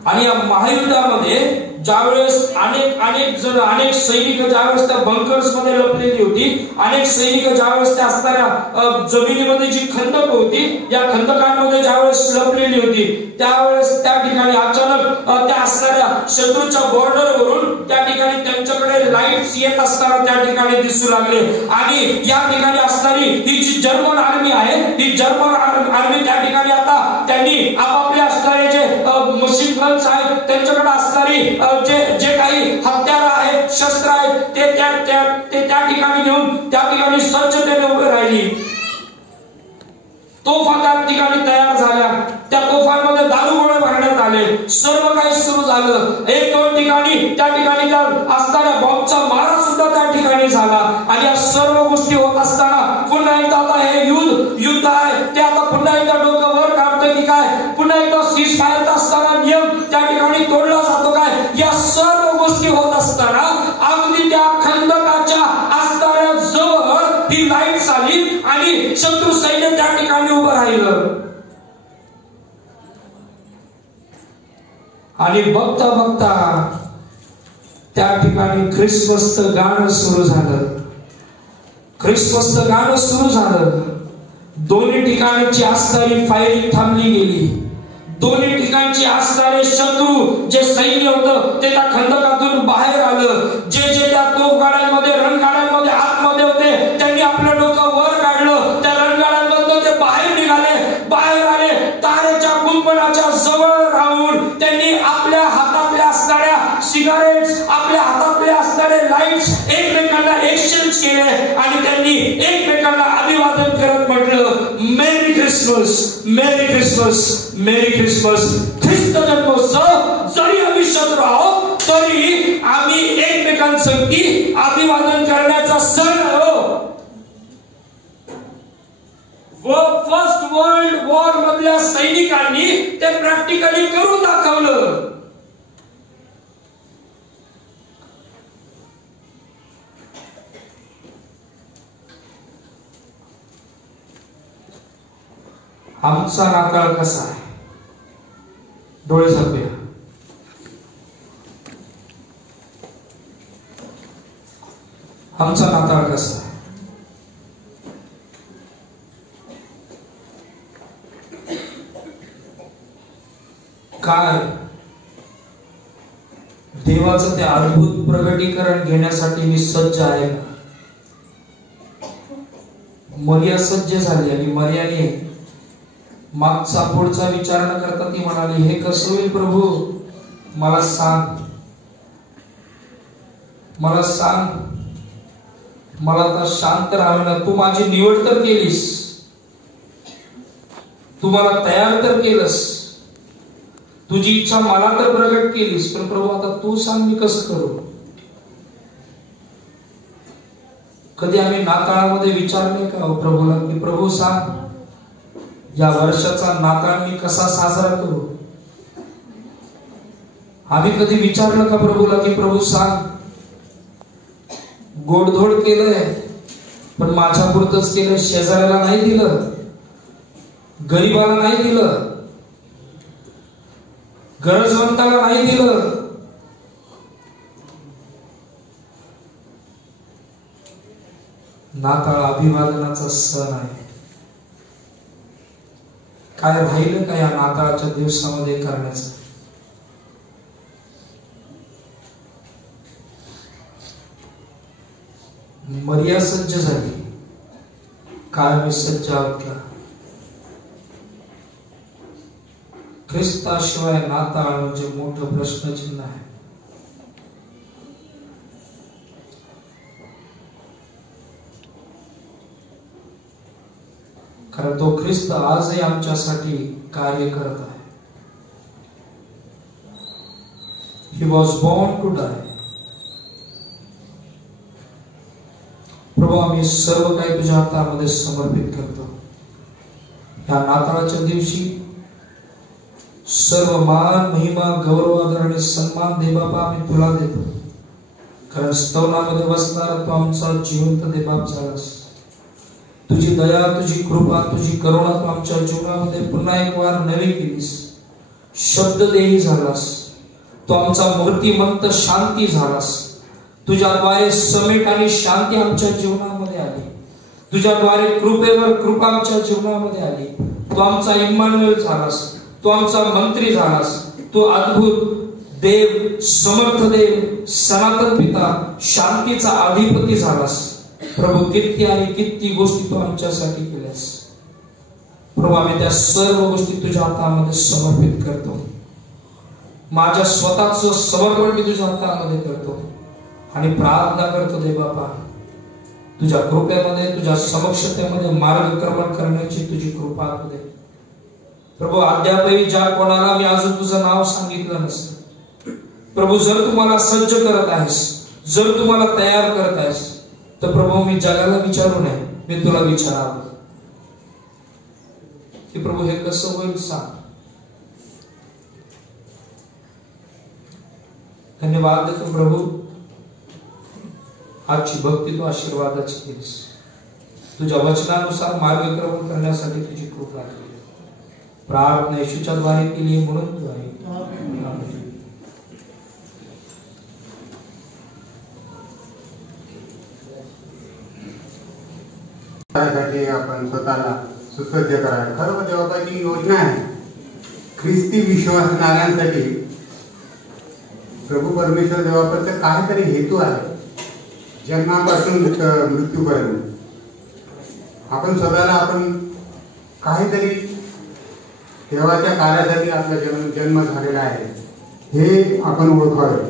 आणि या महायुद्धामध्ये ज्यावेळेस अनेक सैनिक ज्यावेळेस त्या बंकर्स मध्ये लपलेली होती, अनेक सैनिक ज्यावेळेस त्या असणाऱ्या जमिनीमध्ये जी खंदक होती या खंदकांमध्ये ज्यावेळेस लपलेली होती त्यावेळेस त्या ठिकाणी अचानक त्या असणाऱ्या शत्रूच्या बॉर्डरवरून त्या ठिकाणी त्यांच्याकडे लाईट्स येत असताना त्या ठिकाणी दिसू लागले. आणि या ठिकाणी असणारी ही जी जर्मन आर्मी आहे, ही जर्मन आर्मी त्या ठिकाणी आता त्यांनी आपापले असणारे जे मशीन गन्स आहेत, त्यांच्याकडे असणारी जे काही हत्यार आहेत, शस्त्र आहेत, ते त्या ठिकाणी घेऊन त्या ठिकाणी सज्जतेने उभे राहिली. तोफा त्या ठिकाणी तयार झाल्या, त्या तोफांमध्ये दारूगोळे भरण्यात आले. सर्व काही सुरू झालं. 1-2 ठिकाणी त्या ठिकाणी असणाऱ्या बॉम्बचा मारा सुद्धा त्या ठिकाणी झाला. आणि या सर्व गोष्टी होत असताना पुन्हा एकदा आता हे युद्ध आहे ते आता पुन्हा एकदा डोकं वर काढतं की काय, पुन्हा एकदा सीज फायरचा असताना नियम त्या ठिकाणी तोडला जातो काय. या सर्व गोष्टी होत असताना अगदी त्या खंदकाच्या असणाऱ्या जवळ ही लाईट आली आणि शत्रू सैन्य त्या ठिकाणी उभं राहिलं. आणि बघता बघता त्या ठिकाणी ख्रिसमसचं गाणं सुरू झालं. ख्रिसमसचं गाणं सुरू झालं. दोन्ही ठिकाणची असणारी फायरिंग थांबली गेली. दोन्ही ठिकाणची असणारे शत्रू जे सैन्य होतं ते त्या खंदकातून बाहेर आलं. जे त्या तोफगाड्यांमध्ये रणगाड्यांमध्ये आतमध्ये होते त्यांनी आपलं डोकं वर काढलं. त्या रणगाड्यांमधून ते बाहेर आले. तारेच्या कुंपणाच्या जवळ राहून त्यांनी आपल्या हातातल्या असणाऱ्या सिगारेट्स, आपल्या हातातले असणारे लाईट्स एकमेकांना एक्सचेंज केले आणि त्यांनी एकमेकांना अभिवादन करत म्हटलं, merry Christmas, merry Christmas, merry Christmas. ख्रिस्त जन्मोत्सव जरी आम्ही शत्रू आहोत तरी आम्ही एकमेकांना एकमेकांसंगती अभिवादन करण्याचा सण हो. व फर्स्ट वर्ल्ड वॉर मधल्या सैनिकांनी ते प्रॅक्टिकली करून दाखवलं. आमचा नाताळ कसा आहे? डोळे झाकूया. आमचा नाताळ कसा आहे? काय देवाचं ते अद्भुत प्रगटीकरण घेण्यासाठी मी सज्ज आहे का? मर्या सज्ज झाली आणि मर्याने मागचा पुढचा विचार न करता ती म्हणाली, हे कसं होईल प्रभू, मला सांग, मला सांग. मला आता शांत राहावे. तू माझी निवड तर केलीस, तू मला तयार तर केलंस, तुझी इच्छा मला तर प्रगट केलीस, पण प्रभू आता तू सांग मी कसं करू. कधी आम्ही नाताळामध्ये विचारले का प्रभूला की प्रभू सांग या वर्षाचा नाताळ मी कसा साजरा करू? आम्ही कधी विचारलं का प्रभूला की प्रभू सांग, गोडधोड केलंय पण माझ्या पुरतच केलंय, शेजाऱ्याला नाही दिलं, गरीबाला नाही दिलं, गरजवंताला नाही दिलं. नाताळ अभिवादनाचा सण आहे. काय राहिलं का या नाताळाच्या दिवसामध्ये करण्याचं? मर्या सज्ज झाली, काय मी सज्ज आहोत का? ख्रिस्ताशिवाय नाताळ म्हणजे मोठं प्रश्नचिन्ह आहे. कारण तो ख्रिस्त आजही आमच्यासाठी कार्य करत आहे. He was born to die. प्रभू आम्ही सर्व काही तुझ्या हातामध्ये समर्पित करतो. या नाताळाच्या दिवशी सर्व मान, महिमा, गौरव, आदर आणि सन्मान दे बाबा आम्ही तुला देतो. कारण स्तवनामध्ये बसणारा तू आमचा जिवंत देबाप झालास. तुझी दया, तुझी कृपा, तुझी करुणा तू आमच्या जीवनामध्ये पुन्हा एक वार नवी केलीस. शब्ददेही झालास. तू आमचा मूर्तिमंत शांती झालास. तुझ्याद्वारे समेट आणि शांती आमच्या जीवनामध्ये आली. तुझ्याद्वारे कृपेवर कृपा आमच्या जीवनामध्ये आली. तू आमचा इम्मानुएल झालास. तू आमचा मंत्री झालास. तू अद्भुत देव, समर्थ देव, सनातन पिता, शांतीचा अधिपती झालास. प्रभू किती आणि किती गोष्टी तू आमच्यासाठी केल्यास. प्रभू आम्ही त्या सर्व गोष्टी तुझ्या हातामध्ये समर्पित करतो. माझ्या स्वतःचं समर्पण मी तुझ्या हातामध्ये करतो आणि प्रार्थना करतो दे बापा, तुझ्या कृपेमध्ये, तुझ्या समक्षतेमध्ये मार्गक्रमण करण्याची तुझी कृपा दे. प्रभू अद्यापही ज्या कोणाला मी अजून तुझं नाव सांगितलं नसतं, प्रभू जर तुम्हाला सज्ज करत आहेस, जर तुम्हाला तयार करत आहेस, तर प्रभू मी जगाला विचारू नये, मी तुला विचारावं की प्रभू हे कसं होईल सांग. धन्यवाद देतो प्रभू, आजची भक्ती तू आशीर्वादाची केलीस. तुझ्या वचनानुसार मार्गक्रमण करण्यासाठी तुझी कृपा केली. प्रार्थना येशूच्या द्वारे केली म्हणून तू आहे. आपण स्वतःला सुसज्ज करायला खरं देवाची योजना आहे. ख्रिस्ती विश्वासणाऱ्यांसाठी प्रभू परमेश्वर देवापर्यंत काहीतरी हेतू आहे. जन्मापासून मृत्यूपर्यंत आपण स्वतःला आपण काहीतरी देवाच्या कार्यासाठी आपला जन्म झालेला आहे हे आपण ओळखावे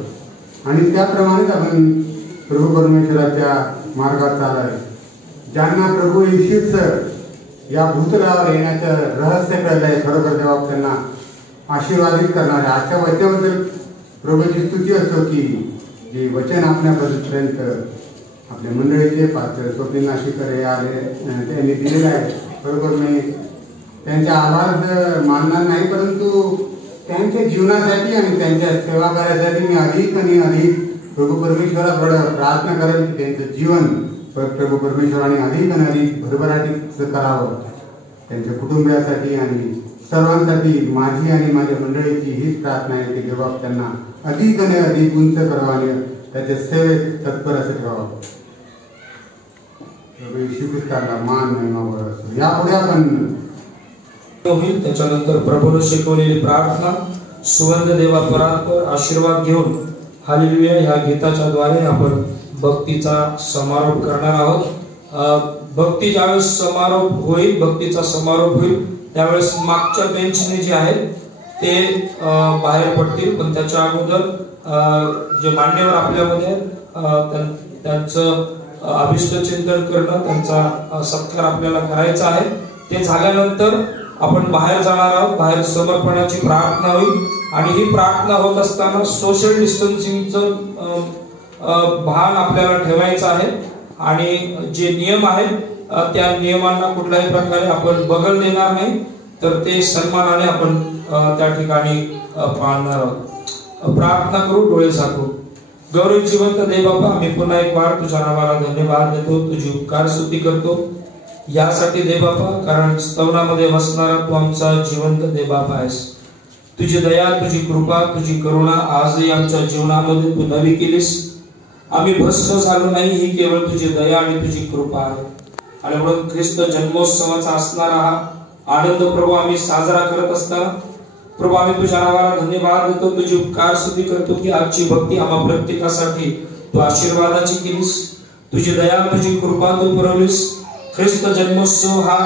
आणि त्याप्रमाणेच आपण प्रभू परमेश्वराच्या मार्गात चालावे. ज्यांना प्रभू येशूच या भूतलावर येण्याचं रहस्य कळलंय, खरोखर देवा त्यांना आशीर्वादित करणारे आजच्या वचनाबद्दल प्रभूची स्तुती असतो की जे वचन आपल्यापर्यंत आपल्या मंडळीचे पात्र स्वप्नील नाशिकर हे आले त्यांनी दिलेलं आहे. बरोबर मी त्यांचे आभार मानणार नाही, परंतु त्यांच्या जीवनासाठी आणि त्यांच्या सेवा कार्यासाठी मी अधिक आणि अधिक प्रभू परमेश्वराकडे प्रार्थना करेन की त्यांचं जीवन प्रभू परमेश्वराने अधिक आणि अधिक भरभराटीचं करावं. त्यांच्या कुटुंबियासाठी आणि सर्वांसाठी माझी आणि माझ्या मंडळीची हीच प्रार्थना आहे की देवा त्यांना अधिक आणि अधिक उंच करावं आणि त्याच्या सेवेत तत्पर असं ठेवावं. येशू ख्रिस्ताला मान महिमा यापुढे आपण होईल. त्याच्यानंतर प्रभूने शिकवलेली प्रार्थना सुवर्ण देवा परात्पर आशीर्वाद घेऊन हालेलुया ह्या गीताच्या द्वारे आपण भक्तीचा समारोप करणार आहोत. भक्ती ज्यावेळेस भक्तीचा समारोप होईल त्यावेळेस मागच्या बेंचने जे आहेत ते बाहेर पडतील, पण त्याच्या अगोदर जे मान्यवर आपल्यामध्ये त्यांचं अभिष्ट चिंतन करणं, त्यांचा सत्कार आपल्याला करायचा आहे. ते झाल्यानंतर आपण बाहेर जाणार आहोत. बाहेर समर्पणाची प्रार्थना होईल आणि ही प्रार्थना होत असताना सोशल डिस्टन्सिंगचं भान आपल्याला ठेवायचं आहे आणि जे नियम आहेत त्या नियमांना कुठल्याही प्रकारे आपण बगल देणार नाही, तर ते सन्मानाने आपण त्या ठिकाणी पाळणार आहोत. प्रार्थना करू, डोळे झाकू. गौरव जिवंत देव बाबा, मी पुन्हा एक वार तुझ्या नावाला धन्यवाद देतो, तुझी उपकार स्तुती करतो यासाठी देव बापा, कारण स्तवनामध्ये बसणारा तू आमचा जिवंत देव बापा आहेस. तुझी दया, तुझी कृपा, तुझी करुणा आजही आमच्या जीवनामध्ये तू नवी केलीस. आम्ही भस्म झालो नाही, ही केवळ तुझी दया आणि तुझी कृपा आहे. आणि म्हणून ख्रिस्त जन्मोत्सवाचा असणारा हा आनंद प्रभू आम्ही साजरा करत असताना प्रभू आम्ही तुझ्या नावाला धन्यवाद देतो, तुझी उपकार स्तुती करतो की आजची भक्ती आम्हा प्रत्येकासाठी तू आशीर्वादाची केलीस. तुझी दया, तुझी कृपा तू पुरवलीस. ख्रिस्त जन्मोत्सव हा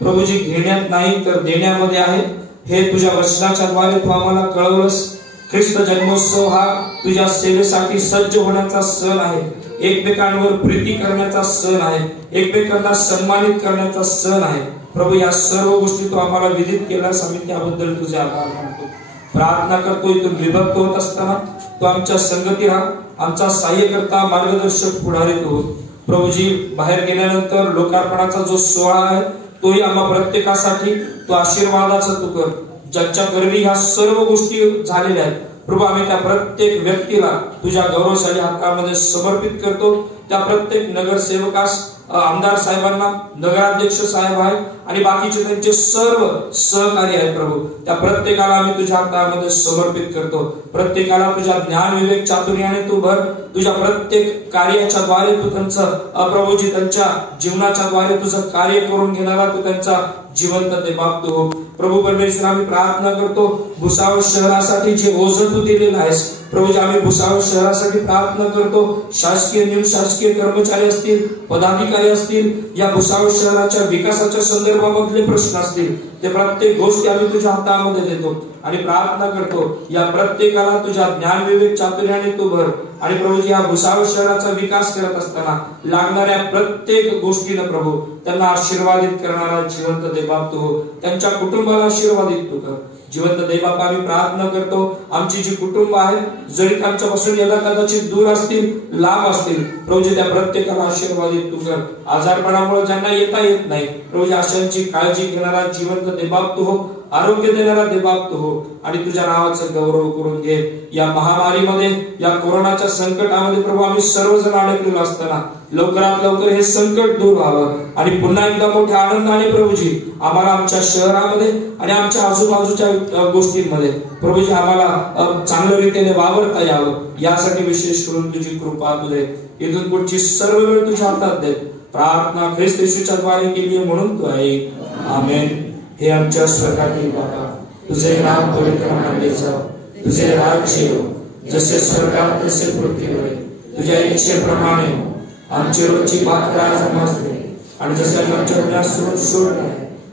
प्रभूजी घेण्यात नाही तर देण्यामध्ये आहे, हे तुझ्या वचनाच्या द्वारे तू आम्हाला कळवलंस. ख्रिस्त जन्मोत्सव हा तुझ्या सेवेसाठी सज्ज होण्याचा सण आहे, एकमेकांवर प्रीती करण्याचा सण आहे, एकमेकांना सन्मानित करण्याचा सण आहे. प्रभू या सर्व गोष्टी तू आम्हाला विदित केल्यास आम्ही त्याबद्दल तुझे आभार मानतो. प्रार्थना करतो इथून विभक्त होत असताना तू आमच्या संगती राहा, आमचा सहाय्यकर्ता, मार्गदर्शक, पुढारी तू. प्रभूजी बाहेर गेल्यानंतर लोकार्पणाचा जो सोहळा आहे तोही आम्हा प्रत्येकासाठी तू आशीर्वादाचा तू कर. ज्यांच्या करवी ह्या सर्व गोष्टी झालेल्या आहेत प्रभू, आम्ही त्या प्रत्येक व्यक्तीला तुझ्या गौरवशाली हातामध्ये समर्पित करतो. त्या प्रत्येक नगरसेवकास, आमदार साहेबांना, नगराध्यक्ष साहेब आहेत आणि बाकीचे त्यांचे सर्व सहकारी आहेत प्रभू, त्या प्रत्येकाला आम्ही तुझ्या हातामध्ये समर्पित करतो. प्रत्येकाला तुझ्या ज्ञान, विवेक, चातुर्याने तू भर. तुझ्या प्रत्येक कार्याच्या द्वारे तू त्यांचं प्रभूजी त्यांच्या जीवनाच्या द्वारे तुझं कार्य करून घेणारा तू त्यांचा जिवंत ते बाप तू हो. प्रभू परमेश्वर आम्ही प्रार्थना करतो भुसावळ शहरासाठी जे ओझं तू दिलेलं आहेस प्रभूजी, आम्ही भुसावळ शहरासाठी प्रार्थना करतो. शासकीय, निमशासकीय कर्मचारी असतील, पदाधिकारी असतील, या भुसावळ शहराच्या विकासाच्या संदर्भामधले प्रश्न असतील, ते प्रत्येक गोष्टी आम्ही तुझ्या हातामध्ये देतो आणि प्रार्थना करतो या प्रत्येकाला तुझ्या ज्ञान, विवेक, चातुर्याने तू भर. आणि प्रभूजी या भुसावळ शहराचा विकास करत असताना लागणाऱ्या प्रत्येक गोष्टीनं प्रभू त्यांना आशीर्वादित करणारा जिवंत देवबाप तू हो. त्यांच्या कुटुंबाला आशीर्वादित तू कर. जिवंत देवबाप आम्ही प्रार्थना करतो आमची जी कुटुंब आहेत जरी त्यांच्यापासून यदा कदाचित दूर असतील, लांब असतील, प्रभूजी त्या प्रत्येकाला आशीर्वादित तू कर. आजारपणामुळे ज्यांना येता येत नाही प्रभूजी अशांची काळजी घेणारा जिवंत देवबाप तू हो. आरोग्य देणारा देवबाप तू हो आणि तुझ्या नावाचं गौरव करून घे. या महामारीमध्ये, या कोरोनाच्या संकटामध्ये प्रभू आम्ही सर्वजण अडकलेलो असताना लवकरात लवकर हे संकट दूर व्हावं आणि पुन्हा एकदा मोठ्या आनंदाने प्रभूजी आम्हाला आमच्या शहरामध्ये आणि आमच्या आजूबाजूच्या गोष्टींमध्ये प्रभूजी आम्हाला चांगल्या रीतीने वावरता यावं यासाठी विशेष करून तुझी कृपा तू दे. इथून पुढची सर्व वेळ तुझ्या हातात दे. प्रार्थना ख्रिस्त येशूच्या द्वारे केली म्हणून तू आहे. आमेन. हे आमच्या स्वर्गातील बाबा, तुझे नाम पवित्र मानले जाव, तुझे राज्य येवो, जसे स्वर्गात तसे पृथ्वीवर. तुझ्या इच्छेप्रमाणे आमची रोजची भाकर आज आम्हास दे आणि जसे आमच्या गुन्हा सोडले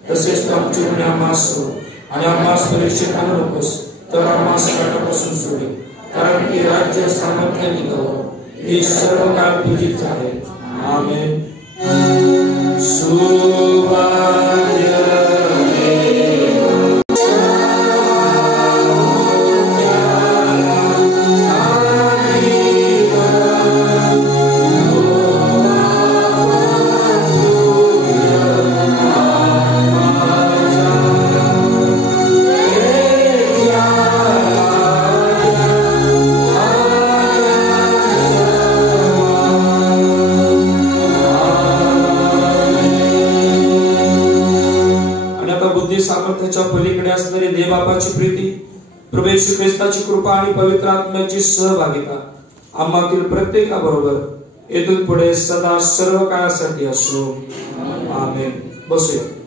तसेच तू आमची गुन्हे आम्हास सोड आणि आम्हास परीक्षेत आणू नकोस तर आम्हास काटापासून सोडे, कारण की राज्य, सामर्थ्य आणि गौरव ही सर्व काळ तुझीच आहे. आमेन. देवाची प्रीती, प्रभू येशू ख्रिस्ताची कृपा आणि पवित्र आत्म्याची सहभागिता आम्हातील प्रत्येकाबरोबर येथून पुढे सदा सर्व काळासाठी असो. आमेन. बसूया.